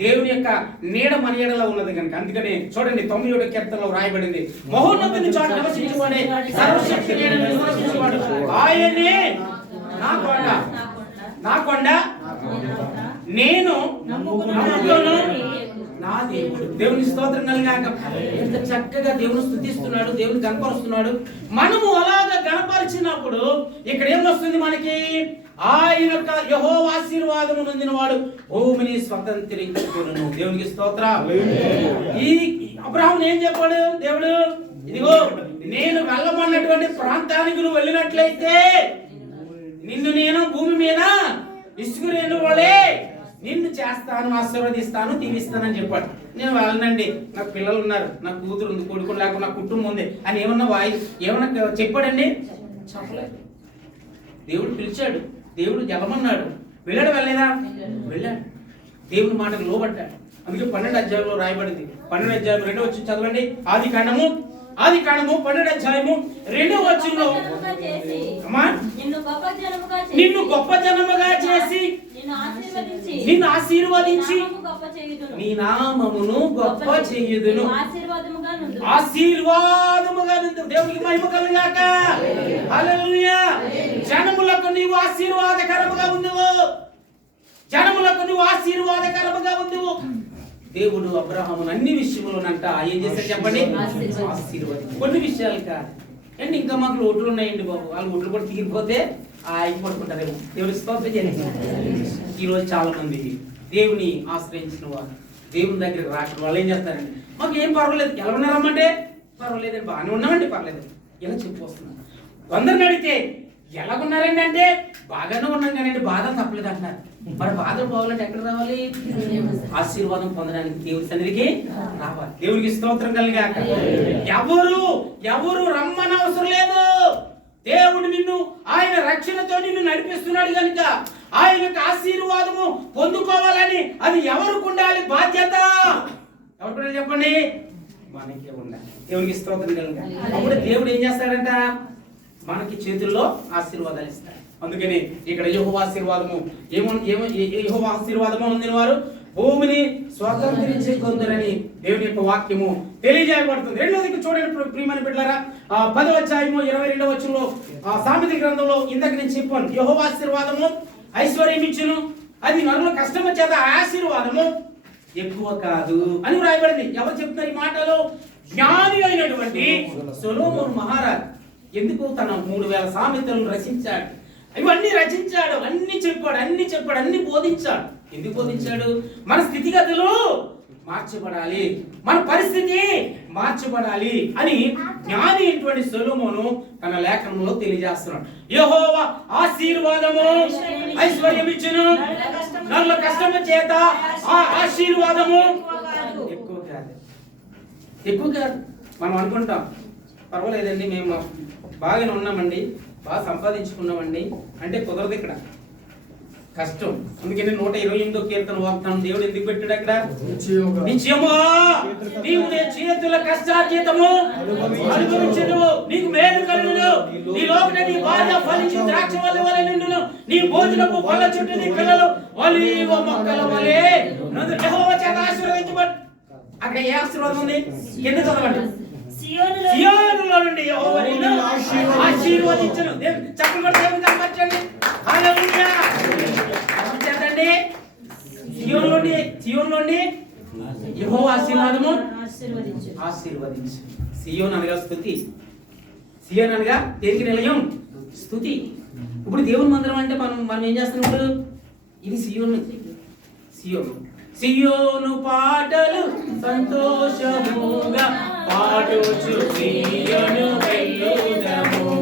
దేవుని యొక్క నీడ మన ఎడల ఉన్నది కనుక. అందుకనే చూడండి, 91వ కీర్తనలో రాయబడింది, మహోన్నతుని చాటు నివసించువాడే, సర్వశక్తి నివసించువాడు, ఆయనే నా కొండ నేను నమ్ముకొను నా దేవుడు. దేవుని స్తోత్రం కలుగాక. ఎంత చక్కగా దేవుని స్తుతిస్తున్నాడు, దేవుని కనపరుస్తున్నాడు. మనము అలాగా కనపరిచినప్పుడు ఇక్కడ ఏమొస్తుంది మనకి? ఆయన యెహోవా ఆశీర్వాదము నొందినవాడు భూమిని స్వతంత్రించుకొనును. దేవునికి స్తోత్రం. ఈ అబ్రహాము ఏం చెప్పాడు దేవుడు? ఇదిగో నేను వెళ్ళమన్నటువంటి ప్రాంతానికి నువ్వు వెళ్ళినట్లయితే నిన్ను నేను భూమి మీద ఇసుక రేణువుల వలె నిన్ను చేస్తాను, ఆశీర్వదిస్తాను, దీవిస్తానని చెప్పాడు. నేను వెళ్ళనండి, నాకు పిల్లలు ఉన్నారు, నాకు కూతురు ఉంది, కొడుకులు లేకుండా నాకు కుటుంబం ఉంది అని ఏమన్నా చెప్పాడండి? చెప్పలేదు. దేవుడు పిలిచాడు, దేవుడు జలమన్నాడు, వెళ్ళలేదా? వెళ్ళాడు. దేవుని మాటకు లోబడ్డాడు. అందుకే 12వ అధ్యాయంలో రాయబడింది. 12వ అధ్యాయం 2వ వచనం చదవండి. ఆది కాండము 12వ అధ్యాయము 2వ వచనంలో, నిన్ను గొప్ప జనముగా చేసి నిన్ను ఆశీర్వదించి నీ నామమును గొప్ప చేయుదును. ఆశీర్వాదముగా నుండు. దేవునికి మహిమ కలుగాక. హల్లెలూయా. జనములకు నీవు ఆశీర్వాదకరముగా ఉండువు. జనములకు నువ్వు ఆశీర్వాదకరముగా ఉండువు. దేవుడు అబ్రహామును అన్ని విషయములోనంట ఏం చేశాడు చెప్పండి? ఆశీర్వాదం. కొన్ని విషయాలు కాదు అండి. ఇంకా మాకు ఓట్లు ఉన్నాయండి బాబు, వాళ్ళు ఓట్లు కూడా తీరిపోతే ఆయన పడుకుంటారేమో. దేవుడి స్తోత్రం చేయండి. ఈరోజు చాలా మంది దేవుని ఆశ్రయించిన వారు దేవుని దగ్గరికి రాసిన వాళ్ళు ఏం చేస్తారండి, మాకు ఏం పర్వాలేదు, ఎలా ఉన్నారమ్మంటే పర్వాలేదండి, బాగానే ఉన్నామండి, పర్లేదు. ఇలా చెప్పి వస్తున్నాను. కొందరిని అడిగితే ఎలాగున్నారండి అంటే బాగానే ఉన్నాం కానీ బాధలు తప్పలేదు అంటున్నారు. మరి బాధలు పోవాలంటే ఎక్కడ రావాలి? ఆశీర్వాదం పొందడానికి దేవుడి సన్నిధికి రావాలి. దేవుడికి స్తోత్రం కలిగాక. ఎవరు రమ్మని అవసరం లేదు. దేవుడు నిన్ను ఆయన రక్షణతో నిన్ను నడిపిస్తున్నాడు కనుక ఆయన యొక్క ఆశీర్వాదము పొందుకోవాలని అది ఎవరికి ఉండాలి? బాధ్యత ఎవరికి ఉండాలి చెప్పండి? మనకే ఉండాలి. దేవునికి స్తోత్రం కలిగాక. అప్పుడు దేవుడు ఏం చేస్తాడంట? మనకి చేతుల్లో ఆశీర్వాదాలు ఇస్తాడు. అందుకని ఇక్కడ యెహోవా ఆశీర్వాదము యెహోవా ఆశీర్వాదము పొందిన వారు భూమిని స్వతంత్రించి కొందరని దేవుని యొక్క వాక్యము తెలియజేయబడుతుంది. రెండోది చూడండి ప్రియమైన బిడ్డలారా, 10వ అధ్యాయము 22వ వచనంలో సామెతల గ్రంథంలో ఇందాక నేను చెప్పాను, యెహోవా ఆశీర్వాదము ఐశ్వర్యం ఇచ్చును, అది నరుల కష్టము చేత ఆశీర్వాదము ఎక్కువ కాదు అని రాయబడింది. ఎవరు చెప్తున్నారు ఈ మాటలు? జ్ఞాని అయినటువంటి సొలొమోను మహారాజు. ఎందుకు? తన 3000 సామెతలను రచించాడు. ఇవన్నీ రచించాడు, అన్ని చెప్పాడు, అన్ని బోధించాడు. ఎందుకు బోధించాడు? మన స్థితిగతులు మార్చబడాలి, మన పరిస్థితి మార్చబడాలి అని జ్ఞాని అయినటువంటి సొలొమోను తన లేఖనంలో తెలియజేస్తున్నాడు. యెహోవా ఆశీర్వాదము ఐశ్వర్యం ఇచ్చును, నరుల కష్టము చేత ఆ ఆశీర్వాదము ఎక్కువ కాదు. మనం అనుకుంటాం పర్వాలేదండి, మేము బాగానే ఉన్నామండి, బాగా సంపాదించుకున్నామండి అంటే కుదరదు. ఇక్కడ కష్టం. అందుకని 128వ కీర్తన వాగ్దానం దేవుడు ఎందుకు పెట్టాడు అక్కడ? నిత్యముగా నీవు నీ చేతుల కష్టార్జితము అనుభవించును, నీకు మేలు కలుగును, నీ లోపల నీ భార్య ఫలించి ద్రాక్షవల్లి వలె నిండును, నీ భోజనపు పళ్ళ చుట్టూ నీ పిల్లలు ఒలీవ మొక్కల వలె యెహోవా చేత ఆశీర్వదించబడు. అక్కడ ఏ ఆశీర్వాదం ఉంది? కింద చదవండి. సియోనులో నుండి యెహోవా నిన్ను ఆశీర్వదించును. చప్పట్లు కొట్టి దేవుని కనపరచండి. హల్లెలూయా. చేతండి. సియోను నుండి యెహోవా ఆశీర్వాదము ఆశీర్వదించు. సియోను అనగా స్తుతి. సియోను అనగా దేనికి నిలయం? స్తుతి. ఇప్పుడు దేవుని మందిరం అంటే మనం ఏం చేస్తున్నాం ఇప్పుడు? ఇది సియోను. సియోను పాటలు సంతోషముగా పాడుచు సియోను వెళ్ళుదము,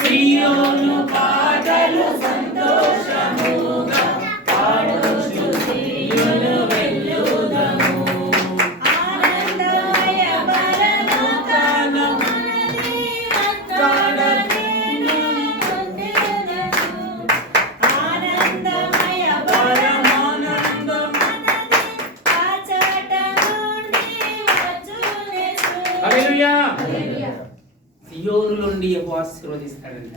సియోను పాటలు సంతోషముగా పాడుచు సియోను వెళ్ళుదము. ఆనందమయ పరలోకము మనది వస్తాడని ఆనందమయ పరమానందం హల్లెలూయా. సియోను నుండి యెహోవా ఆశీర్వదిస్తాడంట.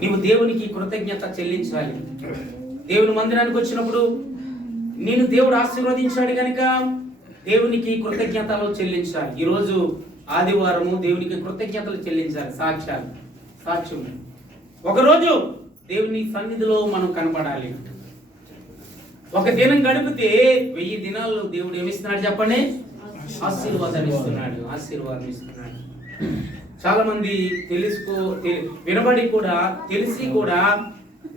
నీవు దేవునికి కృతజ్ఞత చెల్లించాలి. దేవుని మందిరానికి వచ్చినప్పుడు నేను దేవుడు ఆశీర్వదించాడు కనుక దేవునికి కృతజ్ఞతలు చెల్లించాలి. ఈరోజు ఆదివారము దేవునికి కృతజ్ఞతలు చెల్లించాలి. సాక్ష్యం. ఒకరోజు దేవుని సన్నిధిలో మనం కనపడాలి. ఒక దినం గడిపితే 1000 దినాల్లో దేవుడు ఏమిస్తున్నాడు చెప్పండి? ఆశీర్వాదం ఇస్తున్నాడు. చాలా మంది వినబడి కూడా తెలిసి కూడా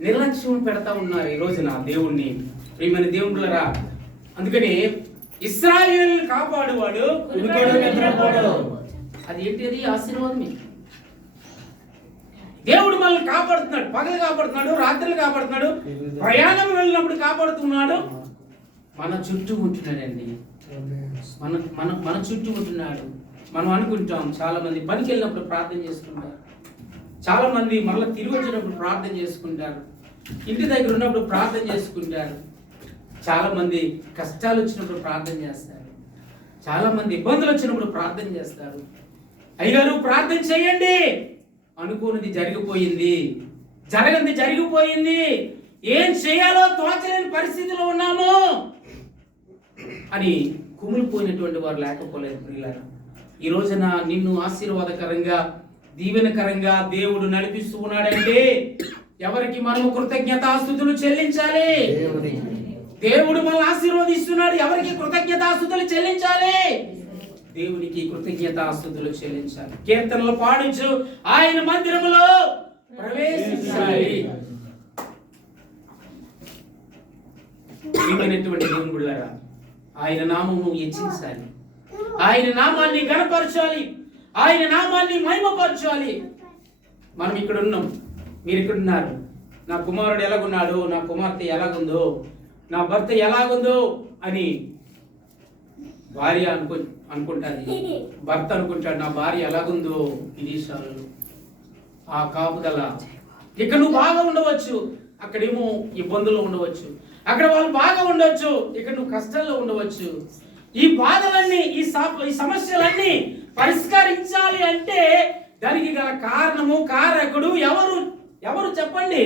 నిర్లక్ష్యం పెడతా ఉన్నారు ఈ రోజున దేవుణ్ణి. ప్రియమైన దేవుళ్ళరా, అందుకని ఇశ్రాయేలు కాపాడువాడు అది ఏంటి? అది ఆశీర్వాదమే. దేవుడు మనల్ని కాపాడుతున్నాడు. పగలు కాపాడుతున్నాడు, రాత్రులు కాపాడుతున్నాడు, ప్రయాణం వెళ్ళినప్పుడు కాపాడుతున్నాడు. మన చుట్టూ ఉంటున్నాడండి. మన చుట్టూ ఉంటున్నాడు. మనం అనుకుంటాం, చాలా మంది పనికి వెళ్ళినప్పుడు ప్రార్థన చేసుకుంటారు, చాలా మంది మళ్ళీ తిరిగి వచ్చినప్పుడు ప్రార్థన చేసుకుంటారు, ఇంటి దగ్గర ఉన్నప్పుడు ప్రార్థన చేసుకుంటారు, చాలా మంది కష్టాలు వచ్చినప్పుడు ప్రార్థన చేస్తారు, చాలా మంది ఇబ్బందులు వచ్చినప్పుడు ప్రార్థన చేస్తారు. అయ్యగారు ప్రార్థన చేయండి, అనుకోనిది జరిగిపోయింది, ఏం చేయాలో తోచలేని పరిస్థితిలో ఉన్నాము అని కుమిలిపోయినటువంటి వారు లేకపోలేదు. ప్రియులారా, ఈ రోజున నిన్ను ఆశీర్వాదకరంగా దీవెనకరంగా దేవుడు నడిపిస్తూ ఉన్నాడంటే ఎవరికి మనము కృతజ్ఞతాస్తుతులు చెల్లించాలి? దేవుడు మనల్ని ఆశీర్వదిస్తున్నాడు, ఎవరికి కృతజ్ఞతాస్తుతులు చెల్లించాలి? దేవునికి కృతజ్ఞతాస్తుతులు చెల్లించాలి. కీర్తనలు పాడించు, ఆయన మందిరములో ప్రవేశించాలి. దేవుని బిడ్డలారా, ఆయన నామమును హెచ్చించాలి, ఆయన నామాన్ని గణపరచాలి, ఆయన నామాన్ని మహిమపరచాలి. మనం ఇక్కడ ఉన్నాం, మీరు ఇక్కడ ఉన్నారు. నా కుమారుడు ఎలాగున్నాడు, నా కుమార్తె ఎలాగుందో, నా భర్త ఎలాగుందో అని భార్య అనుకుంటాది, భర్త అనుకుంటాడు నా భార్య ఎలాగుందో విదేశాలలో. ఆ కాపుదల ఇక్కడ నువ్వు బాగా ఉండవచ్చు, అక్కడేమో ఇబ్బందులు ఉండవచ్చు, అక్కడ వాళ్ళు బాగా ఉండొచ్చు, ఇక్కడ నువ్వు కష్టాల్లో ఉండవచ్చు. ఈ బాధలన్నీ ఈ సమస్యలన్నీ పరిష్కరించాలి అంటే దానికి గల కారణము కారకుడు ఎవరు చెప్పండి?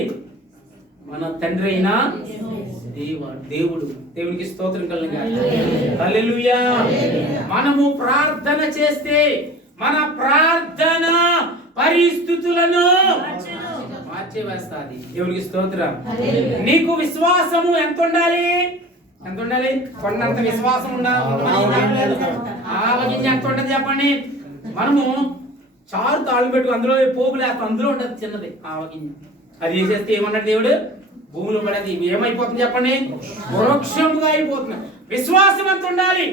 మన తండ్రి అయిన దేవుడు. దేవునికి స్తోత్రం కలుగును. హల్లెలూయా. మనము ప్రార్థన చేస్తే మన ప్రార్థన పరిస్థితులను మార్చేవేస్తాది. దేవునికి స్తోత్రం. నీకు విశ్వాసము ఎంత ఉండాలి? ఎంత ఉండాలి? కొన్నంత విశ్వాసం ఆలోచించి ఎంత ఉంటుంది చెప్పండి. మనము చారు తాళ్ళు పెట్టుకు అందులో పోగులు వేస్తాం, అందులో ఉండదు చిన్నది ఆవగింజ. అది వేసేస్తే ఏమన్నాడు దేవుడు? భూమిలో పడేది ఏమైపోతుంది చెప్పండి? వృక్షంగా అయిపోతుంది. విశ్వాసం ఎంత ఉండాలి?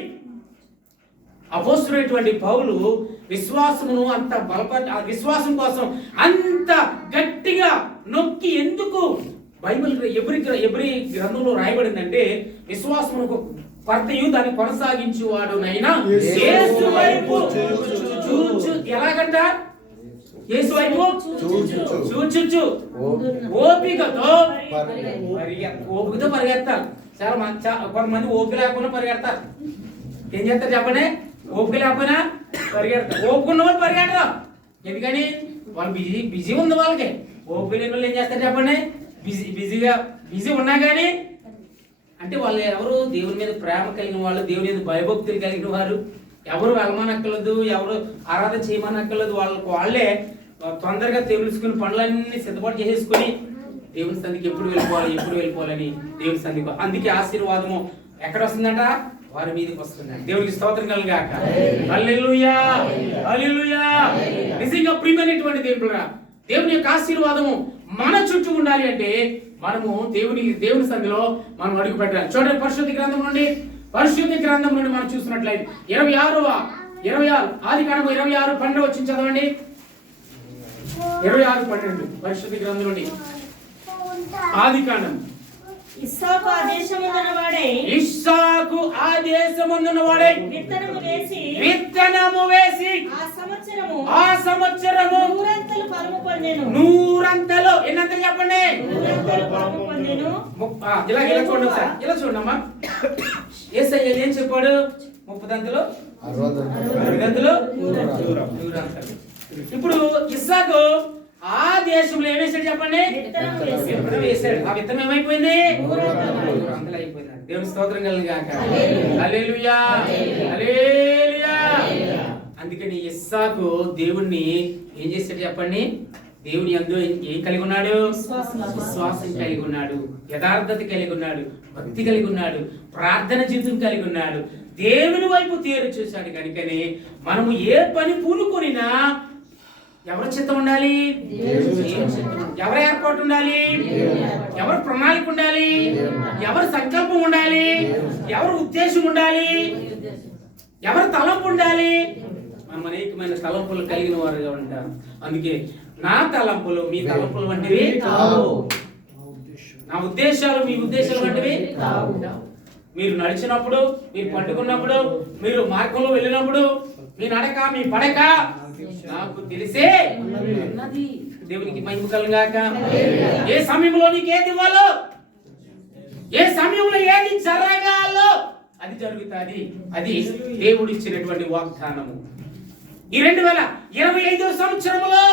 అపోస్తులైనటువంటి పౌలు విశ్వాసమును అంత విశ్వాసం కోసం అంత గట్టిగా నొక్కి ఎందుకు బైబిల్ ఎబ్రీ గ్రంథంలో రాయబడిందంటే విశ్వాసమునకు కర్తయు దాన్ని కొనసాగించువాడు నైనా యేసు వైపు చూచు. ఎలాగంట? యేసు వైపు చూచు ఓపికతో పరిగెత్తాలి. కొంతమంది ఓపిక లేకుండా పరిగెడతారు. ఏం చేస్తారు చెప్పండి? ఓపిక లేకపోయినా పరిగెడతారు. ఓపిక ఉన్న వాళ్ళు పరిగెడతారు. ఎందుకని? వాళ్ళు బిజీ ఉంది వాళ్ళకి. ఓపిక లేని వాళ్ళు ఏం చేస్తారు చెప్పండి? బిజీ ఉన్నా కానీ అంటే వాళ్ళు ఎవరు దేవుని మీద ప్రేమ కలిగిన వాళ్ళు, దేవుని మీద భయభక్తులు కలిగిన వారు, ఎవరు వెళ్ళమనక్కర్లేదు, ఎవరు ఆరాధన చేయమనక్కర్లేదు. వాళ్ళే తొందరగా తెలుసుకుని పనులన్నీ సిద్ధపాటు చేసేసుకుని దేవుని సంధికి ఎప్పుడు వెళ్ళిపోవాలని దేవుని సంధికి. అందుకే ఆశీర్వాదము ఎక్కడ వస్తుందంట? వారి మీదకి వస్తుందండి. దేవునికి స్తోత్రం కలుగాక. హల్లెలూయా, హల్లెలూయా. నిజంగా ప్రియమైనటువంటి దేవుని యొక్క ఆశీర్వాదము మన చుట్టూ ఉండాలి అంటే మనము దేవుని సంధిలో మనం అడుగు పెట్టాలి. చూడండి పరిశుద్ధ గ్రంథం నుండి మనం చూసినట్లయితే 26 ఆదికాండము 26:12 వచ్చి చదవండి. 26:12 పరిశుద్ధ గ్రంథం నుండి ఆదికాండం. ఇస్సాకు ఆ దేశమందున్నవాడే విత్తనము వేసి ఆ సంవత్సరము నూరంతలు ఎన్నంతలు చెప్పండి? ఇలా చూడండి సార్, ఇలా చూడమ్మా. యేసయ్య ఏం చెప్పాడు? 30 దంతలు 60 దంతలు 100. ఇప్పుడు ఇస్సాకు ఆ దేశంలో ఏం వేసాడు చెప్పండి? విత్తనం వేసాడు. ఆ విత్తనం ఏమైపోయింది? 100 అయిపోయింది. దేవుని స్తోత్రం కలుగుగాక. హల్లెలూయా, హల్లెలూయా. అందుకని ఇస్సాకు దేవుణ్ణి ఏం చేశాడు చెప్పండి? దేవుని యందు ఏం కలిగి ఉన్నాడు? విశ్వాసం కలిగి ఉన్నాడు, యథార్థత కలిగి ఉన్నాడు, భక్తి కలిగి ఉన్నాడు, ప్రార్థన జీవితం కలిగి ఉన్నాడు, దేవుని వైపు తేరు చూశాడు. కనుకనే మనము ఏ పని పూనుకొనినా ఎవరి చిత్తం ఉండాలి? ఎవరి ఏర్పాటు ఉండాలి? ఎవరి ప్రణాళిక ఉండాలి? ఎవరి సంకల్పం ఉండాలి? ఎవరి ఉద్దేశం ఉండాలి? ఎవరి తలంపు ఉండాలి? మనం అనేకమైన తలంపులు కలిగిన వారుగా ఉంటారు. అందుకే నా తలంపులు మీ తలంపులు వంటివి కావు, నా ఉద్దేశాలు మీ ఉద్దేశాలు వంటివి కావు. మీరు నడిచినప్పుడు, మీరు పట్టుకున్నప్పుడు, మీరు మార్గంలో వెళ్ళినప్పుడు, మీ నడక మీ పడక నాకు తెలిసే ఉన్నది. దేవునికి మహిమ కలుగాక. ఏ సమయంలో నీకు ఏది ఇవ్వాలో, ఏ సమయంలో ఏది జరగాలో అది జరుగుతుంది. అది దేవుడు ఇచ్చినటువంటి వాగ్దానము. ఈ 2025 సంవత్సరంలో,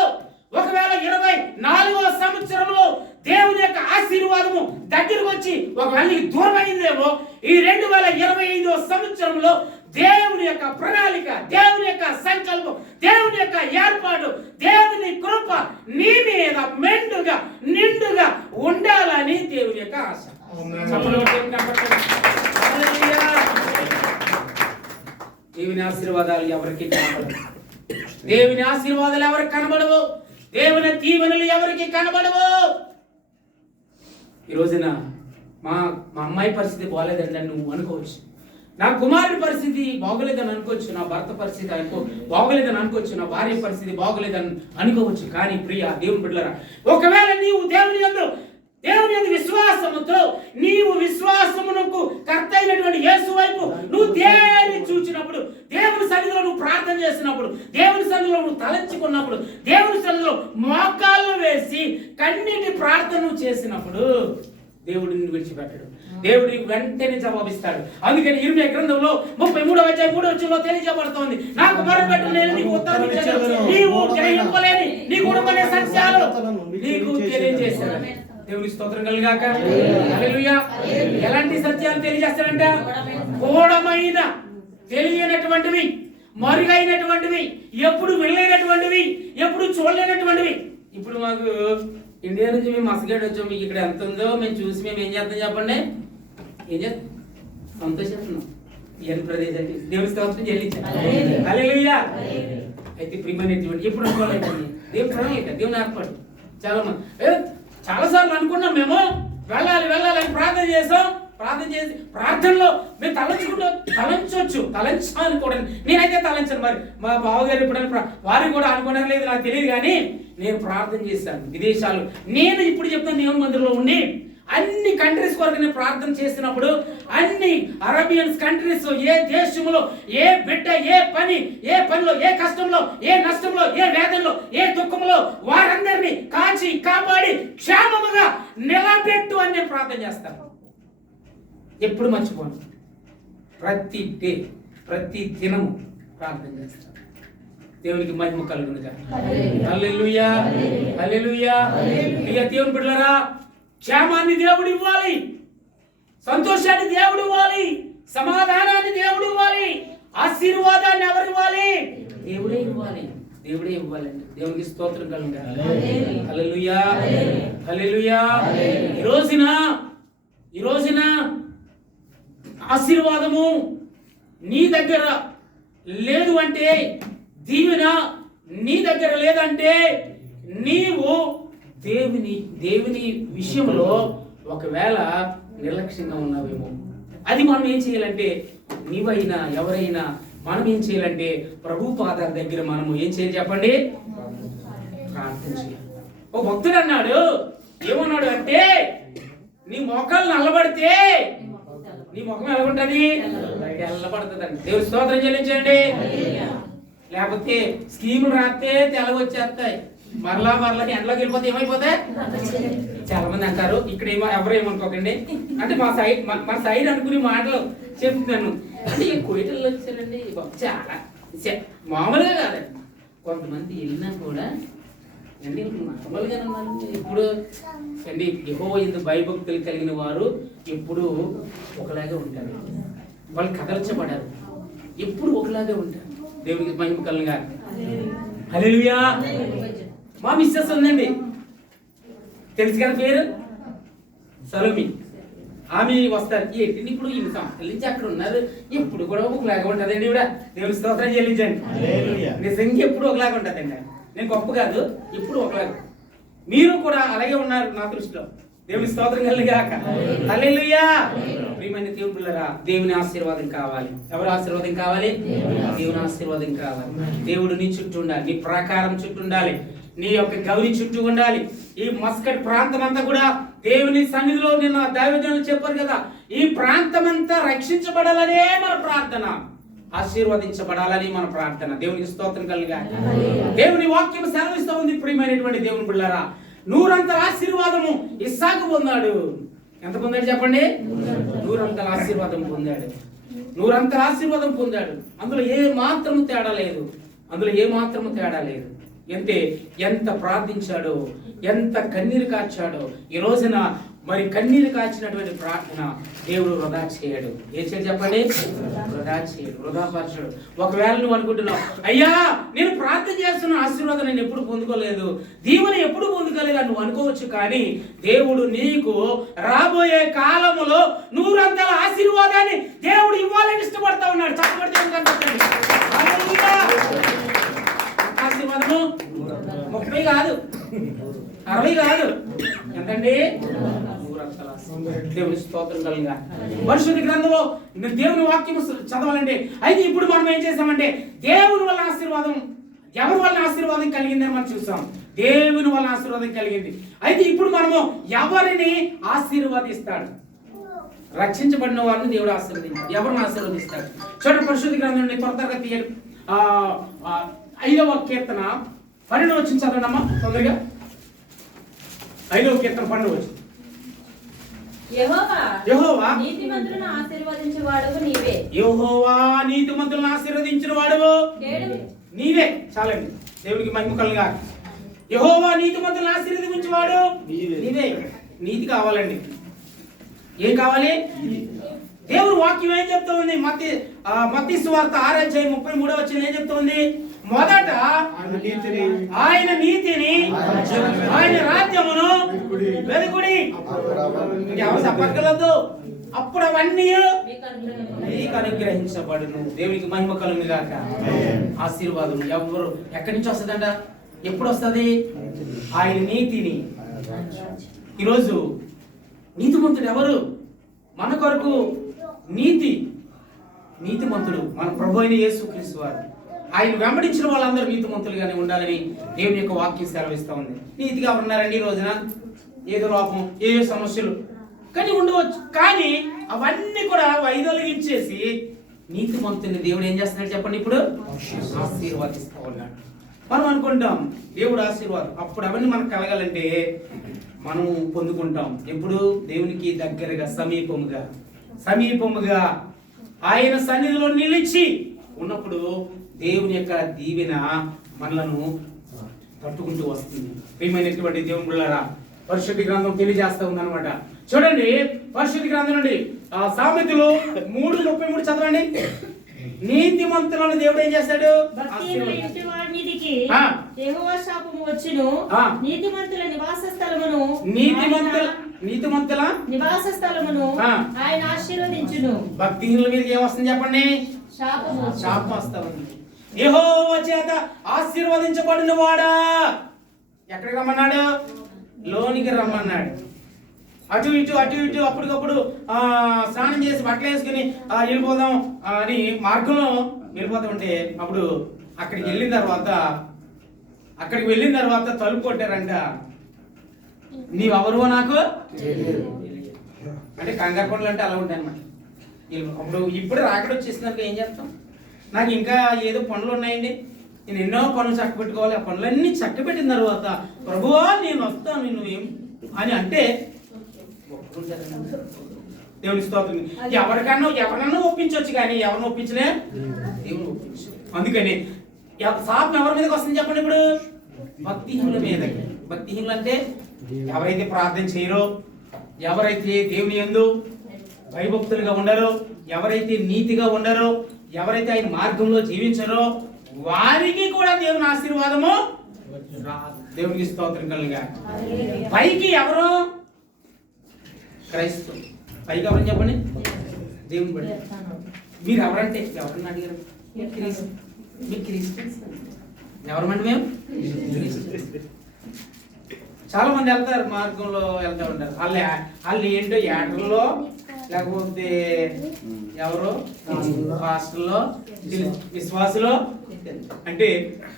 ఒకవేళ 24వ సంవత్సరంలో దేవుని యొక్క ఆశీర్వాదము దగ్గరకు వచ్చి ఒకవేళ నీకు దూరం అయిందేమో, ఈ 2025వ సంవత్సరంలో దేవుని యొక్క ప్రణాళిక, దేవుని యొక్క సంకల్పం, దేవుని యొక్క ఏర్పాటు, దేవుని కృప నీ మీద మెండుగా నిండుగా ఉండాలని దేవుని యొక్క ఆశ. దేవుని ఆశీర్వాదాలు ఎవరికి కనబడవు. దేవుని ఆశీర్వాదాలు ఎవరికి కనబడవు. దేవుని దీవెనలు ఎవరికి కనబడవు. ఈ రోజున మా అమ్మాయి పరిస్థితి బాగాలేదండి అని నువ్వు అనుకోవచ్చు. నా కుమారుడి పరిస్థితి బాగోలేదని అనుకోవచ్చు, నా భర్త పరిస్థితి బాగోలేదని అనుకోవచ్చు, నా భార్య పరిస్థితి బాగోలేదని అనుకోవచ్చు. కానీ ప్రియ దేవుని బిడ్డలారా, ఒకవేళ నీవు దేవుని యందు విశ్వాసముతో నీవు విశ్వాసమునకు కర్త అయినటువంటి యేసు వైపు నువ్వు దేని చూచినప్పుడు, దేవుని సన్నిధిలో నువ్వు ప్రార్థన చేసినప్పుడు, దేవుని సన్నిధిలో నువ్వు తలంచుకున్నప్పుడు, దేవుని సన్నిధిలో మోకాళ్ళు వేసి కన్నీటి ప్రార్థన చేసినప్పుడు దేవుడు నిన్ను విడిచిపెట్టడు. దేవుడికి వెంటనే జవాబిస్తాడు. అందుకని ఇర్మియా గ్రంథంలో 33వ అధ్యాయం 3వ వచనంలో తెలియజేయబడుతోంది, నాకు మొరపెట్టు నేను నీకు ఉత్తరం ఇచ్చాను, నీవు గ్రహింపలేని నీ గుణమనే సత్యాలు నీకు తెలియజేశాను. దేవుని స్తోత్రం కలుగాక. హల్లెలూయా. ఎలాంటి సత్యాలు తెలియజేస్తాడంట? గూఢమైన తెలియనటువంటివి, మరుగైనటువంటివి, ఎప్పుడు వెళ్ళలేనటువంటివి, ఎప్పుడు చూడలేనటువంటివి. ఇప్పుడు మాకు ఇండియా నుంచి మేము మసగాడు వచ్చాం, మీకు ఇక్కడ ఎంత ఉందో మేము చూసి మేము ఏం చేస్తాం చెప్పండి? ఏం చేస్తాం? సంతోషిస్తున్నాం. ఇవన్నీ ప్రదేశాలు దేవుని స్తోత్రం చెల్లించాను. హల్లెలూయా. అయితే ప్రియమైనటువంటి ఎప్పుడు అనుకోలేదు దేవుని ప్రణాళిక, దేవుని ఏర్పాటు. చాలా సార్లు అనుకున్నాం మేము వెళ్ళాలి అని ప్రార్థన చేసాం. ప్రార్థన చేసి ప్రార్థనలో మేము తలంచాలి కూడా. నేనైతే తలంచాను. మరి మా బావగారు ఎప్పుడైనా వారు కూడా అనుకున్నారు లేదు నాకు తెలియదు, కానీ నేను ప్రార్థన చేశాను. విదేశాలు నేను ఇప్పుడు చెప్తాను, దేవుని మందిరంలో ఉండి అన్ని కంట్రీస్ కొరకు నేను ప్రార్థన చేసినప్పుడు అన్ని అరేబియన్స్ కంట్రీస్, ఏ దేశంలో ఏ బిడ్డ ఏ పనిలో ఏ కష్టంలో ఏ నష్టంలో ఏ వేదనలో ఏ దుఃఖంలో వారందరినీ కాచి కాపాడి క్షేమముగా నిలబెట్టు అని నేను ప్రార్థన చేస్తాను. ఎప్పుడు మర్చిపోను. ప్రతి దినము ప్రార్థన చేస్తాను. దేవునికి మహిమ కలుగును గాక. హల్లెలూయా. హల్లెలూయా. ప్రియ దేవుని బిడ్డలారా, క్షేమాన్ని దేవుడు ఇవ్వాలి, సంతోషాన్ని దేవుడు ఇవ్వాలి, సమాధానాన్ని దేవుడు ఇవ్వాలి, ఆశీర్వాదాన్ని ఎవరు ఇవ్వాలి? దేవుడే ఇవ్వాలి. దేవుడే ఇవ్వాలండి. దేవునికి స్తోత్రం కలుగును గాక. హల్లెలూయా. హల్లెలూయా. ఈ రోజున ఆశీర్వాదము నీ దగ్గర లేదు అంటే, దీవెన నీ దగ్గర లేదంటే, నీవు దేవుని విషయంలో ఒకవేళ నిర్లక్ష్యంగా ఉన్నావేమో. అది మనం ఏం చేయాలంటే, నీవైనా ఎవరైనా మనం ఏం చేయాలంటే ప్రభు పాదాల దగ్గర మనము ఏం చేయాలి చెప్పండి? ప్రార్థన చేయాలి. ఓ భక్తుడు అన్నాడు, ఏమన్నాడు అంటే, నీ మోకాలు నల్లబడితే నీ ముఖం ఎలా ఉంటుంది? తెల్లబడుతుందండి. దేవుని స్తోత్రం చెల్లించండి. లేకపోతే స్కీములు రాస్తే తెల్లగొచ్చేస్తాయి, మరలా ఎండలోకి వెళ్ళిపోతే ఏమైపోతాయి? చాలా మంది అంటారు, ఇక్కడ ఎవరు ఏమనుకోకండి అంటే మన సైడ్ అనుకునే మాటలు చెప్తున్నాను. అంటే ఈ కోయిటల్లో వచ్చారండి చాలా మామూలుగా కాదండి. కొంతమంది వెళ్ళినా కూడా అండి నార్మల్గా ఇప్పుడు అండి యెహోవా యందు భయభక్తులు కలిగిన వారు ఎప్పుడు ఒకలాగే ఉంటారు. వాళ్ళు కదల్చబడారు, ఎప్పుడు ఒకలాగే ఉంటారు. దేవునికి మహిమ కలుగును గాక. హల్లెలూయా. మా మిస్సెస్ ఉందండి, తెలుసు కదా పేరు, సలోమి. ఆమె వస్తారు ఏంటి ఇప్పుడు ఇన్ని సంవత్సరాల నుంచి అక్కడ ఉన్నారు, ఎప్పుడు కూడా ఒకలాగా ఉంటుందండి. ఇవిడ దేవుని స్తోత్రం చెల్లించండి. నిజంగా ఎప్పుడు ఒకలాగా ఉంటుందండి. నేను గొప్ప కాదు, ఎప్పుడు ఒకలాగా. మీరు కూడా అలాగే ఉన్నారు నా దృష్టిలో. దేవుని స్తోత్రం కలుగాక. హల్లెలూయా. ప్రియమైన దేవుని పిల్లరా, దేవుని ఆశీర్వాదం కావాలి. ఎవరి ఆశీర్వాదం కావాలి? దేవుని ఆశీర్వాదం కావాలి. దేవుడు నీ చుట్టూ ఉండాలి, నీ ప్రాకారం చుట్టూ ఉండాలి, నీ యొక్క గౌరి చుట్టూ ఉండాలి. ఈ మస్కట్ ప్రాంతం అంతా కూడా దేవుని సన్నిధిలో నిన్న దైవజనులు చెప్పారు కదా, ఈ ప్రాంతం అంతా రక్షించబడాలనే మన ప్రార్థన, ఆశీర్వదించబడాలని మన ప్రార్థన. దేవునికి స్తోత్రం కలుగాక. దేవుని వాక్యం సెలవిస్తూ ఉంది. ప్రియమైనటువంటి దేవుని బిడ్డలారా, నూరంతల ఆశీర్వాదము ఇస్సాకు పొందాడు. ఎంత పొందాడు చెప్పండి? నూరంతల ఆశీర్వాదం పొందాడు. నూరంతల ఆశీర్వాదం పొందాడు. అందులో ఏ మాత్రము తేడా లేదు. ఎంత ప్రార్థించాడో, ఎంత కన్నీరు కార్చాడో. ఈ రోజున మరి కన్నీరు కాచినటువంటి ప్రార్థన దేవుడు వృధా చేయడు. ఏం చేయాలి చెప్పండి? వృధా చేయడు, వృధాపరచడు. ఒకవేళ నువ్వు అనుకుంటున్నావు, అయ్యా నేను ప్రార్థన చేస్తున్న ఆశీర్వాదం నేను ఎప్పుడు పొందుకోలేదు, దీవెన ఎప్పుడు పొందుకోలేదు అని నువ్వు అనుకోవచ్చు. కానీ దేవుడు నీకు రాబోయే కాలములో నూరంతల ఆశీర్వాదాన్ని దేవుడు ఇవ్వాలని ఇష్టపడతా ఉన్నాడు. చక్కబడితే ఆశీర్వాదము 30 కాదు, 60 కాదు, ఎంతండి? దేవుని స్తోత్రం కలుగా. పరిశుద్ధ గ్రంథంలో దేవుని వాక్యం చదవాలంటే అయితే ఇప్పుడు మనం ఏం చేసామంటే దేవుని వల్ల ఆశీర్వాదం, ఎవరి వల్ల ఆశీర్వాదం కలిగిందని మనం చూసాం. దేవుని వల్ల ఆశీర్వాదం కలిగింది. అయితే ఇప్పుడు మనము ఎవరిని ఆశీర్వాదిస్తాడు? రక్షించబడిన వారిని దేవుడు ఆశీర్వదించాడు. ఎవరిని ఆశీర్వదిస్తాడు? చూడండి పరిశుద్ధ గ్రంథం నుండి త్వరగా తీయండి. 5వ కీర్తన 12వ వచనం చదవండమ్మా తొందరగా. 5వ కీర్తన 12వ వచనం. యెహోవా నీతిమంతులను ఆశీర్వదించువాడవు నీవే. యెహోవా నీతిమంతులను ఆశీర్వదించిన వాడవు నీవే. చాలండి, దేవునికి మహిమ కలుగా. యెహోవా నీతిమంతులను ఆశీర్వదించేవాడు నీవే. నీతి కావాలండి. ఏం కావాలి? దేవుడు వాక్యం ఏం చెప్తా ఉంది? మత్తయి సువార్త 6:33 వచనం ఏం చెప్తా ఉంది? మొదట ఆయన నీతిని ఆయన రాజ్యమును వెలుగుడి. ఎవరు చెప్పగలదు? అప్పుడు అవన్నీ నీకు అనుగ్రహించబడును. దేవునికి మహిమ కలుగును గాక. ఆశీర్వాదం ఎవరు ఎక్కడి నుంచి వస్తుందంట? ఎప్పుడు వస్తుంది? ఆయన నీతిని. ఈరోజు నీతిమంతుడు ఎవరు? మన కొరకు నీతిమంతుడు మన ప్రభు అయిన యేసుక్రీస్తు వారు. ఆయన వెంబడించిన వాళ్ళందరూ నీతిమంతులుగానే ఉండాలని దేవుని యొక్క వాక్యం సెలవిస్తా ఉంది. నీతిగా ఉన్నారండి ఈ రోజున? ఏదో లోపం, ఏ సమస్యలు కానీ ఉండవచ్చు. కానీ అవన్నీ కూడా వైదొలగించేసి నీతిమంతుని దేవుడు ఏం చేస్తున్నాడు చెప్పండి? ఇప్పుడు ఆశీర్వాదిస్తూ ఉన్నాడు. మనం అనుకుంటాం దేవుడు ఆశీర్వాదం, అప్పుడు అవన్నీ మనకు కలగాలంటే మనం పొందుకుంటాం ఎప్పుడు? దేవునికి దగ్గరగా సమీపముగా ఆయన సన్నిధిలో నిలిచి ఉన్నప్పుడు దేవుని యొక్క దీవెన మనలను పట్టుకుంటూ వస్తుంది. ప్రియమైనటువంటి దేవుని బిడ్డలారా, పరిశుద్ధ గ్రంథం తెలియజేస్తా ఉందన్నమాట. చూడండి పరిశుద్ధ గ్రంథం నుండి సామెతలు 3:33 చదవండి. నీతిమంతులను దేవుడు ఏం చేస్తాడు? నీతిమంతుల నివాస స్థలమును ఆయన ఆశీర్వదించును. భక్తిహీనుల మీద ఏమొస్తుంది చెప్పండి? శాపం వస్తా ఉంది. యెహోవా చేత ఆశీర్వదించబడిన వాడా ఎక్కడికి రమ్మన్నాడు? లోనికి రమ్మన్నాడు. అటు ఇటు అప్పటికప్పుడు స్నానం చేసి బట్టలు వేసుకుని వెళ్ళిపోదాం అని మార్గంలో వెళ్ళిపోతా ఉంటే అప్పుడు అక్కడికి వెళ్ళిన తర్వాత తలుపు కొట్టారంట. నీవెవరో నాకు అంటే కంగారు పనులు అంటే అలా ఉంటాయి అన్నమాట. అప్పుడు ఇప్పుడు రాకడ వచ్చేసినాక ఏం చేస్తాం? నాకు ఇంకా ఏదో పనులు ఉన్నాయండి, నేను ఎన్నో పనులు చక్కబెట్టుకోవాలి. ఆ పనులన్నీ చక్కబెట్టిన తర్వాత ప్రభువా నేను వస్తాను నువ్వేం అని అంటే దేవుని స్తోత్రం. ఎవరినన్నా ఒప్పించవచ్చు కానీ ఎవరిని ఒప్పించలే? దేవుని ఒప్పించు. అందుకని శాపం ఎవరి మీదకి వస్తుంది చెప్పండి? ఇప్పుడు భక్తిహీనుల మీదకి. భక్తిహీనులు అంటే ఎవరైతే ప్రార్థన చేయరో, ఎవరైతే దేవుని యందు భయభక్తులుగా ఉండరో, ఎవరైతే నీతిగా ఉండరో, ఎవరైతే ఆయన మార్గంలో జీవించరో వారికి కూడా దేవుని ఆశీర్వాదము దేవునికి స్తోత్రం కలుగా. పైకి ఎవరు? క్రైస్తవులు. పైకి ఎవరని చెప్పండి? దేవుని బట్టి. మీరు ఎవరంటే ఎవరన్నా అడిగారు? ఎవరమంటే మేము చాలా మంది వెళ్తారు, మార్గంలో వెళ్తూ ఉంటారు. వాళ్ళు ఏంటో యాటర్లో లేకపోతే ఎవరో హాస్టల్లో విశ్వాసులో. అంటే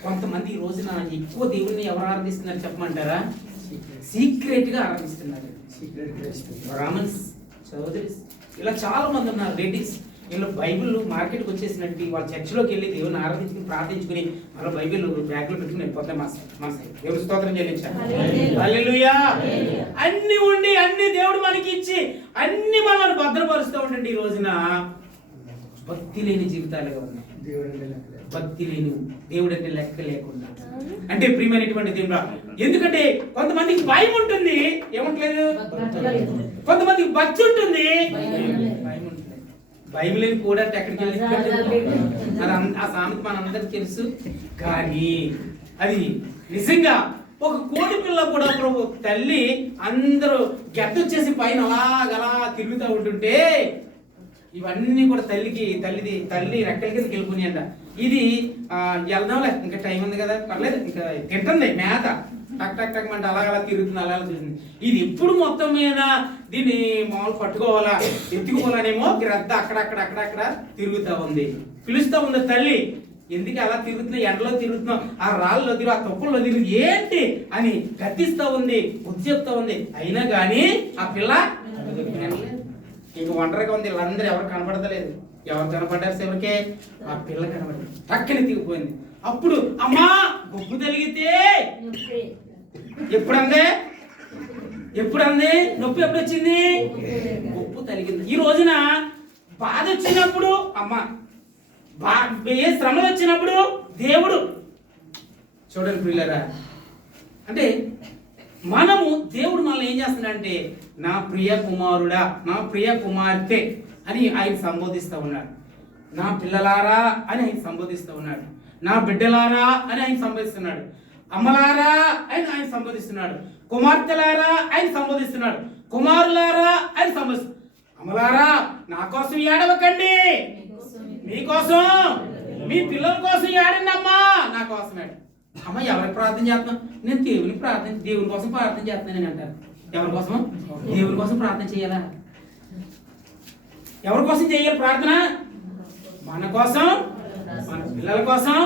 కొంతమంది ఈ రోజున ఎక్కువ దేవుణ్ణి ఎవరు ఆరాధిస్తున్నారు చెప్పమంటారా? సీక్రెట్ గా ఆరాధిస్తున్నారు. బ్రాహ్మణ్స్, చౌదరీస్, ఇలా చాలా మంది ఉన్నారు. రెడ్డిస్, వీళ్ళు బైబిల్ మార్కెట్కి వచ్చేసినట్టు వాళ్ళ చర్చిలోకి వెళ్ళి దేవుని ఆరాధించుకుని ప్రార్థించుకుని వాళ్ళ బైబిల్ బ్యాగ్లో పెట్టుకుని వెళ్ళిపోతాయి. మా దేవుని స్తోత్రం చెల్లించాలి. హల్లెలూయా. అన్ని ఉండి అన్ని దేవుడు మనకి ఇచ్చి అన్ని మనల్ని భద్రపరుస్తూ ఉండండి. ఈ రోజున భక్తి లేని జీవితాలుగా ఉన్నాయి. భక్తి లేని దేవుడు అంటే లెక్క లేకుండా. అంటే ప్రియమైనటువంటి దేవుడు, ఎందుకంటే కొంతమందికి భయం ఉంటుంది, ఏమంటలేదు. కొంతమందికి భక్తి ఉంటుంది, భయం ఉంటుంది. భయం లేని కూడా అంటే ఎక్కడికి వెళ్ళి ఆ సామెత మనందరికి తెలుసు. కానీ అది నిజంగా ఒక కోడి పిల్ల కూడా ప్రభు తల్లి అందరూ గెట్టొచ్చేసి పైన అలాగలా తిరుగుతూ ఉంటుంటే ఇవన్నీ కూడా తల్లి రెక్కల కిందకి వెళ్ళిపోయి అంట. ఇది వెళ్దాంలే, ఇంకా టైం ఉంది కదా, పర్లేదు, ఇంకా తింటుంది మేత. టక్ టక్ టక్ అంటే అలా తిరుగుతుంది, అలా తిరుగుతుంది. ఇది ఎప్పుడు మొత్తం మీద దీన్ని మామూలు పట్టుకోవాలా, ఎత్తుకోవాలనేమో గ్రద్ద అక్కడక్కడ తిరుగుతా ఉంది. పిలుస్తా ఉంది తల్లి, ఎందుకు అలా తిరుగుతున్నావు, ఎండలో తిరుగుతున్నావు, ఆ రాళ్ళలో తిరుగు, ఆ తొప్పల్లో తిరుగు, ఏంటి అని గద్దిస్తా ఉంది, బుద్ధి చెప్తా ఉంది. అయినా కానీ ఆ పిల్ల ఇంక ఒంటరిగా ఉంది. వీళ్ళందరూ ఎవరు కనపడతలేదు. ఎవరు కనపడ్డారు చివరికే? ఆ పిల్ల కనపడింది, టక్కని దిగిపోయింది. అప్పుడు అమ్మా గొప్పు తలిగితే ఎప్పుడందే నొప్పి ఎప్పుడు వచ్చింది? గొప్పు తలిగింది. ఈ రోజున బాధ వచ్చినప్పుడు అమ్మా, ఏ శ్రమలు వచ్చినప్పుడు దేవుడు చూడండి పిల్లరా, అంటే దేవుడు మనల్ని ఏం చేస్తున్నాడంటే నా ప్రియ కుమారుడా, నా ప్రియ కుమార్తె అని ఆయన సంబోధిస్తూ ఉన్నాడు. నా పిల్లలారా అని ఆయన సంబోధిస్తూ ఉన్నాడు. నా బిడ్డలారా అని ఆయన సంబోధిస్తున్నాడు. అమ్మలారా అని ఆయన సంబోధిస్తున్నాడు. కుమార్తెలారా ఆయన సంబోధిస్తున్నాడు. కుమారులారా ఆయన సంబోధిస్తున్నాడు. అమ్మలారా నా కోసం ఏడవకండి, మీకోసం మీ పిల్లల కోసం ఏడండి అమ్మా, నా కోసం ఏడు. అమ్మ ఎవరికి ప్రార్థన చేస్తున్నాం? నేను దేవుని కోసం ప్రార్థన చేస్తున్నాను అంటారు. ఎవరి కోసం? దేవుని కోసం ప్రార్థన చేయాలా? ఎవరి కోసం చేయాలి ప్రార్థన? మన కోసం, మన పిల్లల కోసం,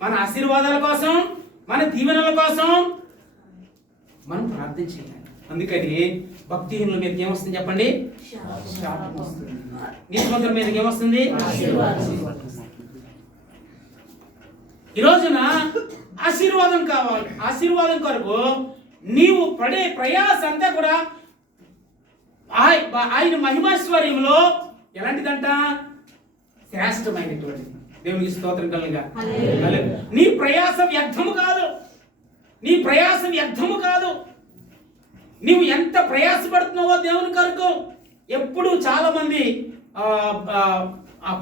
మన ఆశీర్వాదాల కోసం, మన దీవెనల కోసం మనం ప్రార్థన చేయాలి. అందుకని భక్తిహీనుల మీదకి ఏమొస్తుంది చెప్పండి? శాపం వస్తుంది. నీతిమంతుల మీదకి ఏమొస్తుంది? ఈ రోజున ఆశీర్వాదం కావాలి. ఆశీర్వాదం కొరకు నీవు పడే ప్రయాస అంతా కూడా ఆయన మహిమైశ్వర్యంలో ఎలాంటిదంట? శ్రేష్టమైనటువంటి. దేవునికి స్తోత్రం కలుగా. నీ ప్రయాస వ్యర్థము కాదు, నీ ప్రయాస వ్యర్థము కాదు. నీవు ఎంత ప్రయాసపడుతున్నావో దేవుని కొరకు. ఎప్పుడు చాలా మంది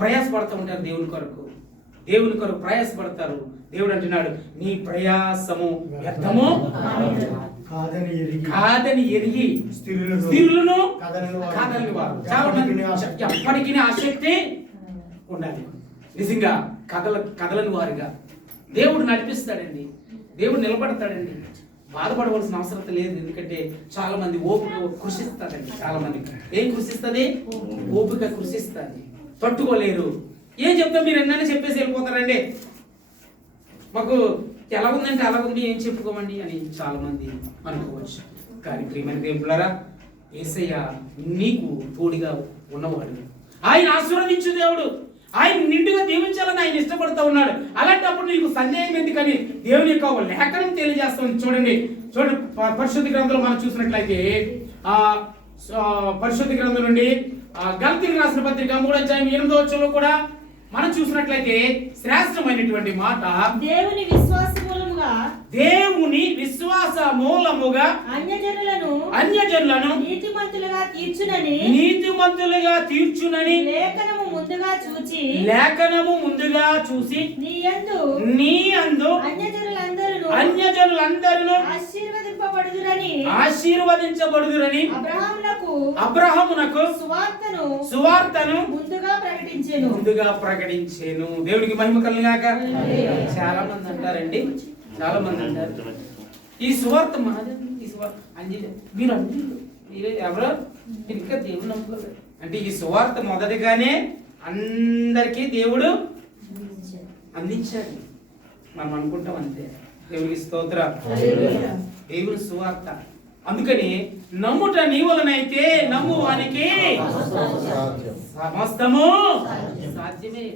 ప్రయాసపడుతూ ఉంటారు దేవుని కొరకు, దేవుని కొరకు ప్రయాసపడతారు. దేవుడు అంటున్నాడు నీ ప్రయాసము వ్యర్థము కాదని ఎరిగి స్థిరులను కాదని వారు. చాలా మంది ఎప్పటికీ ఆసక్తి ఉండాలి. నిజంగా కదలని వారిగా దేవుడు నడిపిస్తాడండి, దేవుడు నిలబడతాడండి. బాధపడవలసిన అవసరం లేదు. ఎందుకంటే చాలా మంది ఓపిక కృషిస్తాడండి. చాలా మంది ఏం కృషిస్తుంది? ఓపిక కృషిస్తుంది. తట్టుకోలేరు. ఏం చెప్తాం? మీరు ఎన్నైనా చెప్పేసి వెళ్ళిపోతారండి. మాకు ఎలా ఉందంటే అలా ఉంది, ఏం చెప్పుకోమండి అని చాలా మంది అనుకోవచ్చు. కానీ ప్రియమైన దేవులారా, యేసయ్య నీకు తోడుగా ఉన్నవాడు. ఆయన ఆశీర్వదించు దేవుడు. ఆయన నిండుగా దీవించాలని ఆయన ఇష్టపడుతూ ఉన్నాడు. అలాంటప్పుడు నీకు సందేహం ఎందుకని దేవుని యొక్క లేఖనం తెలియజేస్తుంది. చూడండి పరిశుద్ధ గ్రంథంలో మనం చూసినట్లయితే పరిశుద్ధ గ్రంథం నుండి గలతీయులకు రాసిన పత్రిక 3:8 కూడా మనం చూసినట్లయితే శ్రేష్టమైనటువంటి మాట, దేవుని విశ్వాస మూలముగా అన్యజనులను నీతిమంతులుగా తీర్చునని లేఖనము ముందుగా చూసి నీ యందు అన్యజనులందరూ ఆశీర్వదించబడుదురని అబ్రహామునకు సువార్తను ముందుగా ప్రకటించెను. దేవునికి మహిమ కలుగుగాక. చాలా మంది అంటారండి, చాలా మంది అంటారు ఈ సువార్త మాది, ఈ సువార్త మీరు ఎవరో ఇంకా దేవుడు నమ్ముకోలేదు అంటే ఈ సువార్త మొదటిగానే అందరికీ దేవుడు అందించాడు. మనం అనుకుంటాం అంతే. దేవునికి స్తోత్రం. దేవుని సువార్త. అందుకని నమ్ముట నీ వలనైతే నమ్మువానికి సమస్తము సాధ్యమే.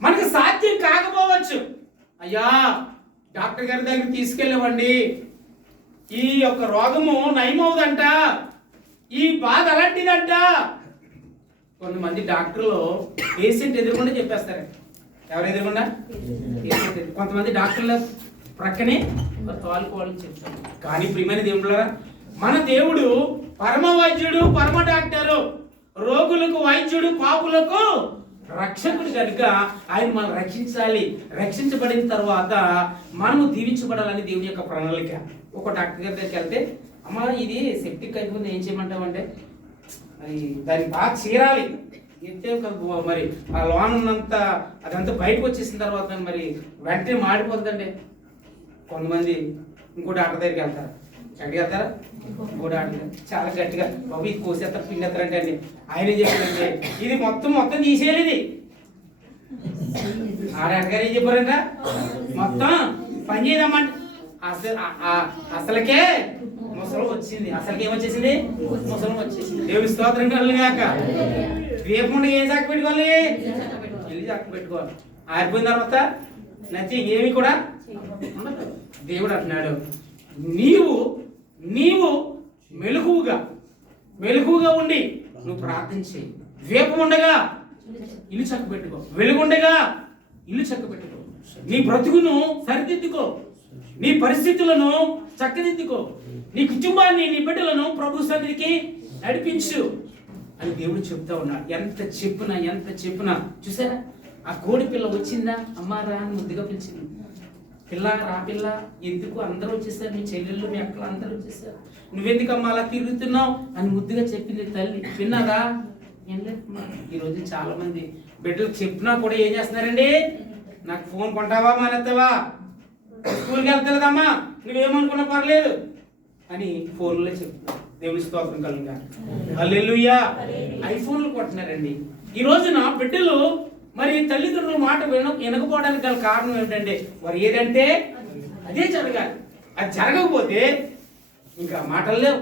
మనకు సాధ్యం కాకపోవచ్చు. అయ్యా డాక్టర్ గారి దగ్గర తీసుకెళ్ళవండి, ఈ యొక్క రోగము నయమవుదంట, ఈ బాధ అలాంటిదంట. కొంతమంది డాక్టర్లు పేషెంట్ ఎదురుకుండా చెప్పేస్తారు. ఎవరు ఎదురుకుండా? కొంతమంది డాక్టర్ల ప్రక్కనే తోలుకోవాలని చెప్తారు. కానీ ప్రియమైన దేవుళ్ళారా, మన దేవుడు పరమ వైద్యుడు, పరమ డాక్టరు, రోగులకు వైద్యుడు, పాపులకు రక్షకుడు కనుక ఆయన మనం రక్షించాలి. రక్షించబడిన తర్వాత మనము దీవించబడాలని దేవుని యొక్క ప్రణాళిక. ఒక డాక్టర్ గారి దగ్గరికి వెళ్తే, అమ్మ ఇది సెప్టిక్ అయిపోయింది, ఏం చేయమంటామంటే మరి దాన్ని బాగా చీరాలి. ఎంతే మరి ఆ లోన్ ఉన్నంత అదంతా బయటకు వచ్చేసిన తర్వాత మరి వెంటనే మాడిపోతుందండి. కొంతమంది ఇంకో డాక్టర్ దగ్గరికి వెళ్తారా? ఎక్కడికి వెళ్తారా? ఇంకో డాక్టర్ చాలా గట్టిగా బాబు ఇది కోసేస్తారు పిండేస్తారు అంటే అండి ఆయన చెప్పారంటే ఇది మొత్తం తీసేయాలి ఇది. ఆ డాక్టర్ గారు ఏం చెప్పారంట? మొత్తం పని చేయదమ్మంట. అసలుకే ముసలం వచ్చింది. అసలుకి ఏమొచ్చేసింది? ముసలం వచ్చేసింది. దేవుని స్తోత్రం కలుగాక. రేపు ఏం చక్క పెట్టుకోవాలి? ఇల్లు చక్క పెట్టుకోవాలి. ఆరిపోయిన తర్వాత నథింగ్ ఏమి కూడా ఉండదు. దేవుడు అంటున్నాడు నీవు మెలకువగా ఉండి నువ్వు ప్రార్థన చేయి. దీపం ఉండగా ఇల్లు చక్క పెట్టుకో, వెలుగుండగా ఇల్లు చక్క పెట్టుకో, నీ బ్రతుకును సరిదిద్దుకో, నీ పరిస్థితులను చక్కదిద్దుకో, నీ కుటుంబాన్ని నీ బిడ్డలను ప్రభు సన్నిధికి నడిపించు అని దేవుడు చెప్తా ఉన్నాడు. ఎంత చెప్పినా చూసారా? ఆ కోడి పిల్ల వచ్చిందా? అమ్మారా అని ముద్దుగా పిలిచింది. పిల్ల రా పిల్ల, ఎందుకు అందరూ వచ్చేసారు, మీ చెల్లెళ్ళు మీ అక్కలు అందరూ వచ్చేసారు, నువ్వెందుకమ్మా అలా తిరుగుతున్నావు అని ముద్దుగా చెప్పింది తల్లి. విన్నారా? ఏం లేదు. ఈరోజు చాలా మంది బిడ్డలు చెప్పినా కూడా ఏం చేస్తున్నారండి? నాకు ఫోన్ కొంటావా మానేస్తావా, స్కూల్కి వెళ్తలేదమ్మా, నువ్వేమనుకున్నా పర్లేదు అని ఫోన్లో చెప్తున్నారు. దేవుని స్తోత్రం కలుగుగా. హల్లెలూయా. ఐఫోన్లు కొంటున్నారండి ఈ రోజున బిడ్డలు. మరి తల్లిదండ్రుల మాట వినకపోవడానికి గల కారణం ఏమిటంటే వారు ఏదంటే అదే జరగాలి. అది జరగకపోతే ఇంకా మాటలు లేవు.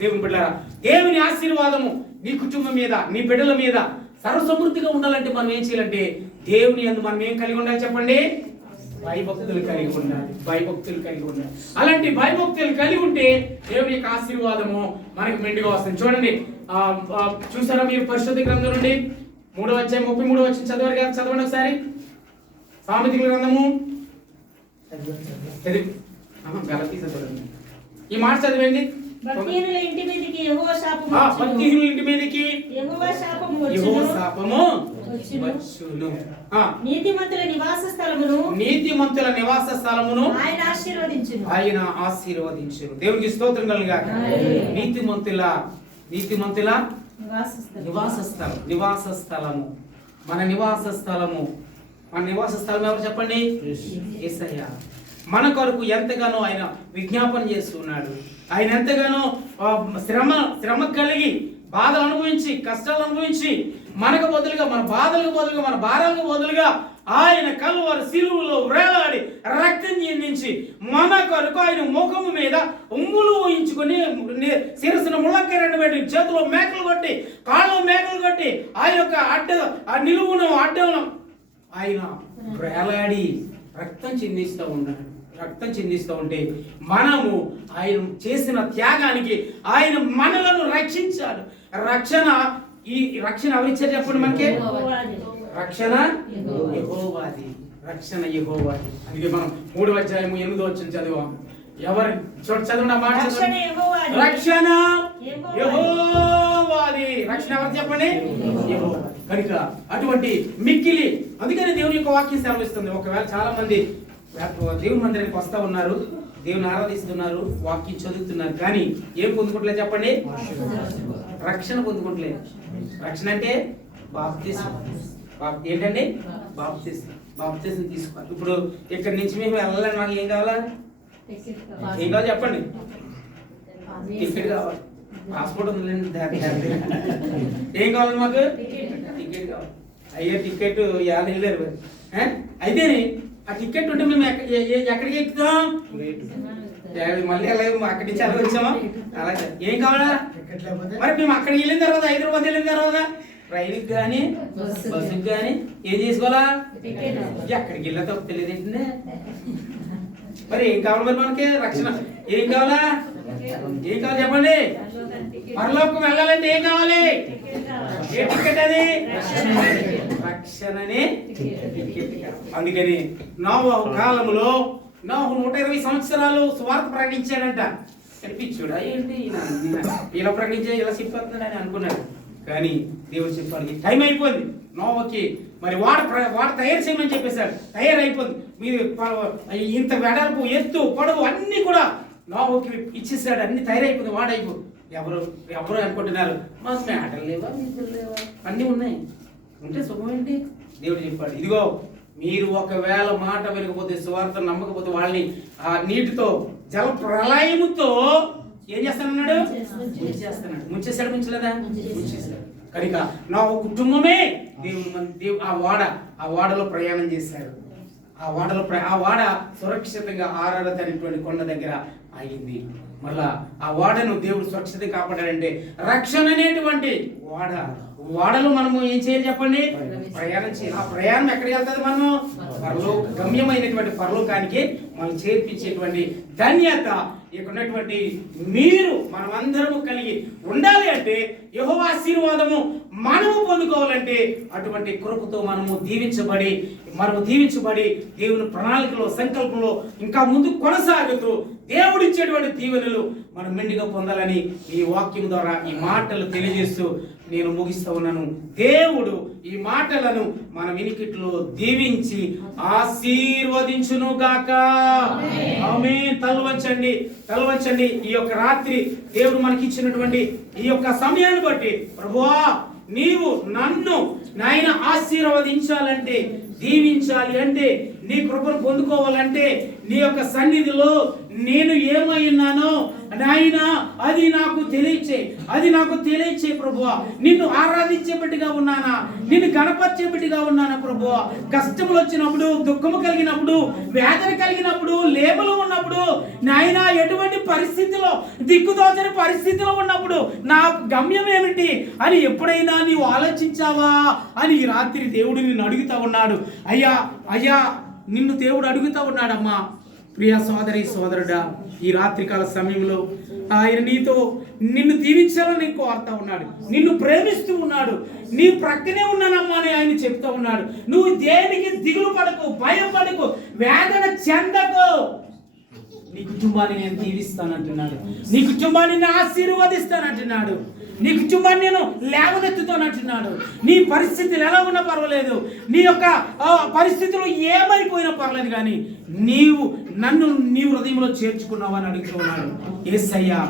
దేవుని బిడ్డలారా, దేవుని ఆశీర్వాదము నీ కుటుంబం మీద నీ బిడ్డల మీద సర్వసమృద్ధిగా ఉండాలంటే మనం ఏం చేయాలంటే దేవుని యందు మనం ఏం కలిగి ఉండాలి చెప్పండి? భయభక్తులు కలిగి ఉండాలి. అలాంటి భయభక్తులు కలిగి ఉంటే దేవుని యొక్క ఆశీర్వాదము మనకి మెండుగా వస్తుంది. చూడండి, చూసారా మీరు పరిశుద్ధ గ్రంథం నుండి 3వ అధ్యాయం 33వ వచనం చదవండి ఒకసారి. సామెతల గ్రంథము ఈ మాట చదివండి. భక్తిహీనుల ఇంటి మీదకి యెహోవా శాపము వచ్చును. నీతిమంతుల నివాస స్థలమును ఆయన ఆశీర్వదించును. దేవునికి స్తోత్రం కలుగాక. నీతిమంతుల నివాస స్థలము మన నివాస స్థలము ఎవరు చెప్పండి? యేసయ్య. మన కొరకు ఎంతగానో ఆయన విజ్ఞాపన చేస్తున్నాడు. ఆయన ఎంతగానో శ్రమ కలిగి బాధలు అనుభవించి కష్టాలు అనుభవించి మనకు బదులుగా మన బాధలకు బదులుగా మన భారాలకు బదులుగా ఆయన కలువరి సిలువలో వేలాడి రక్తం చిందించి మన కొరకు ఆయన ముఖము మీద ఉమ్ములు ఊహించుకొని శిరస్సును ముళ్ళకెరడు పెట్టి చేతిలో మేకలు కొట్టి కాళ్ళు మేకలు కొట్టి ఆ యొక్క ఆ నిలువును అడ్డను ఆయన వేలాడి రక్తం చిందిస్తూ ఉంటే మనము ఆయన చేసిన త్యాగానికి ఆయన మనలను రక్షించాడు. ఈ రక్షణ ఎవరిచ్చారు చెప్పండి? మనకి రక్షణ యెహోవాది. అందుకే మనం 3వ అధ్యాయం 8వ వచనం చదివాం. ఎవరు చదవండి మాట? రక్షణ యెహోవాది. రక్షణ ఎవరు చెప్పండి? యెహోవా. కనుక అటువంటి మిక్కిలి, అందుకని దేవుని యొక్క వాక్యం సెలవిస్తుంది. ఒకవేళ చాలా మంది దేవుని మందిరానికి వస్తా ఉన్నారు, దేవుని ఆరాధిస్తున్నారు, వాక్యం చదువుతున్నారు, కానీ ఏం పొందుకుంటలేదు చెప్పండి? రక్షణ పొందుకుంటలేదు. రక్షణ అంటే బాప్తిసం. ఏంటండి? బాప్తిసం తీసుకోవాలి. ఇప్పుడు ఇక్కడి నుంచి మేము వెళ్ళాలని మాకు ఏం కావాలా? ఏం కావాలి చెప్పండి? టికెట్ కావాలి, పాస్పోర్ట్ ఉందండి. ఏం కావాలి మాకు? టికెట్ కావాలి. అయ్యే టికెట్ వెళ్ళారు అయితే ఆ టికెట్ ఉంటే మేము ఎక్కడికి ఎక్కుతాం? మళ్ళీ అక్కడి నుంచి ఎలా వచ్చామా? అలాగే ఏం కావాలా? మరి మేము అక్కడికి వెళ్ళిన తర్వాత హైదరాబాద్ వెళ్ళిన తర్వాత ట్రైన్కి కానీ బస్సుకి కానీ ఏం చేసుకోవాలా? ఎక్కడికి వెళ్ళా తప్పు తెలియదు ఏంటంటే. మరి ఏం కావాలి మరి మనకి? రక్షణ. ఏం కావాలా? చెప్పండి? పరలోకం వెళ్ళాలంటే ఏం కావాలి? ఏ టికెట్ అది? రక్షణనే టికెట్. అందుకని నోవహు కాలంలో నోవహు 120 సంవత్సరాలు సువార్త ప్రకటించాడంట. కనిపించాడు ఏంటి ఇలా ప్రకటించే ఇలా చెప్పేస్తున్నాడు అని అనుకున్నాడు. కానీ దేవుడు చెప్పాడు టైం అయిపోయింది. నోవకి మరి వాడ తయారు చేయమని చెప్పేశాడు. తయారైపోయింది. మీరు ఇంత వెడల్పు ఎత్తు పొడవు అన్ని కూడా నోవకి ఇచ్చేసాడు. అన్ని తయారైపోయింది. వాడైపో ఎవరు అనుకుంటున్నారు మాకు మేటలు లేవా, నిధులు లేవా, అన్నీ ఉన్నాయి. ఉంటే శుభం ఏంటి? దేవుడు చెప్పాడు ఇదిగో మీరు ఒకవేళ మాట వినకపోతే, సువార్త నమ్మకపోతే వాళ్ళని ఆ నీటితో జల ప్రళయముతో ఏం చేస్తానన్నాడు? ముంచేస్తాడు. ముంచలేదా? ముంచేశాడు. కనుక నా కుటుంబమే ఆ వాడలో ప్రయాణం చేశారు. ఆ వాడ సురక్షితంగా ఆరాధన అనేటువంటి కొండ దగ్గర ఆగింది. మళ్ళా ఆ వాడను దేవుడు సురక్షితంగా కాపాడాడంటే రక్షణ అనేటువంటి వాడలో మనము ఏం చేయాలి చెప్పండి? ప్రయాణం చేయాలి. ఆ ప్రయాణం ఎక్కడికి వెళ్తుంది? మనము గమ్యమైనటువంటి పరలోకానికి మనం చేర్పించేటువంటి ధన్యత ఇక్కడ ఉన్నటువంటి మీరు మనమందరము కలిగి ఉండాలి. అంటే యెహోవా ఆశీర్వాదము మనము పొందుకోవాలంటే అటువంటి కృపతో మనము దీవించబడి దేవుని ప్రణాళికలో, సంకల్పంలో ఇంకా ముందు కొనసాగుతూ దేవుడిచ్చేటువంటి దీవెనలు మనం మెండుగా పొందాలని ఈ వాక్యం ద్వారా ఈ మాటలు తెలియజేస్తూ నేను ముగిస్తూ ఉన్నాను. దేవుడు ఈ మాటలను మన వినికిట్లో దీవించి ఆశీర్వదించును గాక. ఆమేన్. తలవంచండి. ఈ యొక్క రాత్రి దేవుడు మనకి ఇచ్చినటువంటి ఈ యొక్క సమయాన్ని బట్టి, ప్రభువా నీవు నన్ను నాయన ఆశీర్వదించాలంటే, దీవించాలి అంటే, నీ కృపను పొందుకోవాలంటే, నీ యొక్క సన్నిధిలో నేను ఏమై ఉన్నానో నాయన అది నాకు తెలియచే ప్రభువా. నిన్ను ఆరాధించే బిడ్డగా ఉన్నానా? నిన్ను గణపరిచే బిడ్డగా ఉన్నానా ప్రభువా? కష్టములు వచ్చినప్పుడు, దుఃఖము కలిగినప్పుడు, వేదన కలిగినప్పుడు, లేబలు ఉన్నప్పుడు నాయన ఎటువంటి పరిస్థితిలో, దిక్కుదోచని పరిస్థితిలో ఉన్నప్పుడు నా గమ్యం ఏమిటి అని ఎప్పుడైనా నీవు ఆలోచించావా అని ఈ రాత్రి దేవుడు నిన్ను అడుగుతా ఉన్నాడు. అయ్యా నిన్ను దేవుడు అడుగుతా ఉన్నాడమ్మా. ప్రియ సోదరి సోదరుడా, ఈ రాత్రికాల సమయంలో ఆయన నిన్ను దీవించాలని కోరుతా ఉన్నాడు. నిన్ను ప్రేమిస్తూ ఉన్నాడు. నీ ప్రక్కనే ఉన్నానమ్మా అని ఆయన చెప్తా ఉన్నాడు. నువ్వు దేనికి దిగులు పడకు, భయపడకు, వేదన చెందకు. నీ కుటుంబాన్ని నేను దీవిస్తానంటున్నాడు. నీ కుటుంబాన్ని నేను ఆశీర్వదిస్తానంటున్నాడు. నీ కుటుంబాన్ని నేను లేవనెత్తుతానంటున్నాడు. నీ పరిస్థితులు ఎలా ఉన్నా పర్వాలేదు, నీ యొక్క పరిస్థితులు ఏమైపోయినా పర్లేదు, కానీ నన్ను నీ హృదయంలో చేర్చుకున్నావు అని అడుగుతున్నాడు. యేసయ్యా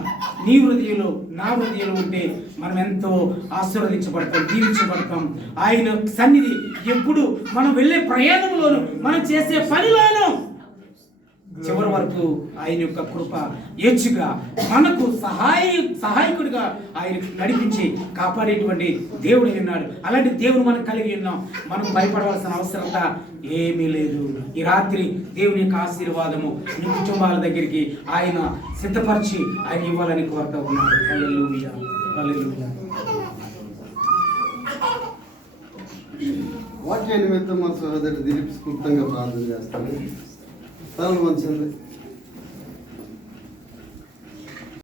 నీ హృదయంలో, నా హృదయంలో ఉంటే మనం ఎంతో ఆశీర్వదించబడతాం, దీవించబడతాం. ఆయన సన్నిధి ఎప్పుడు మనం వెళ్ళే ప్రయాణంలోను, మనం చేసే పనిలోను చివరి వరకు ఆయన యొక్క కృప హెచ్చుగా మనకు సహాయకుడిగా ఆయన నడిపించి కాపాడేటువంటి దేవుడు ఉన్నాడు. అలాంటి దేవుడు మనం కలిగి ఉన్నాం. మనం భయపడవలసిన అవసరత ఏమీ లేదు. ఈ రాత్రి దేవుని యొక్క ఆశీర్వాదము మీ కుటుంబాల దగ్గరికి ఆయన సిద్ధపరిచి ఆయన ఇవ్వాలని కోరుతా ఉన్నాడు. హల్లెలూయా, హల్లెలూయా. వాక్య నిమిత్తం మా సహోదరు దిలీప్ స్ఫూర్తంగా ప్రార్థన చేస్తాను. తల వంచండి.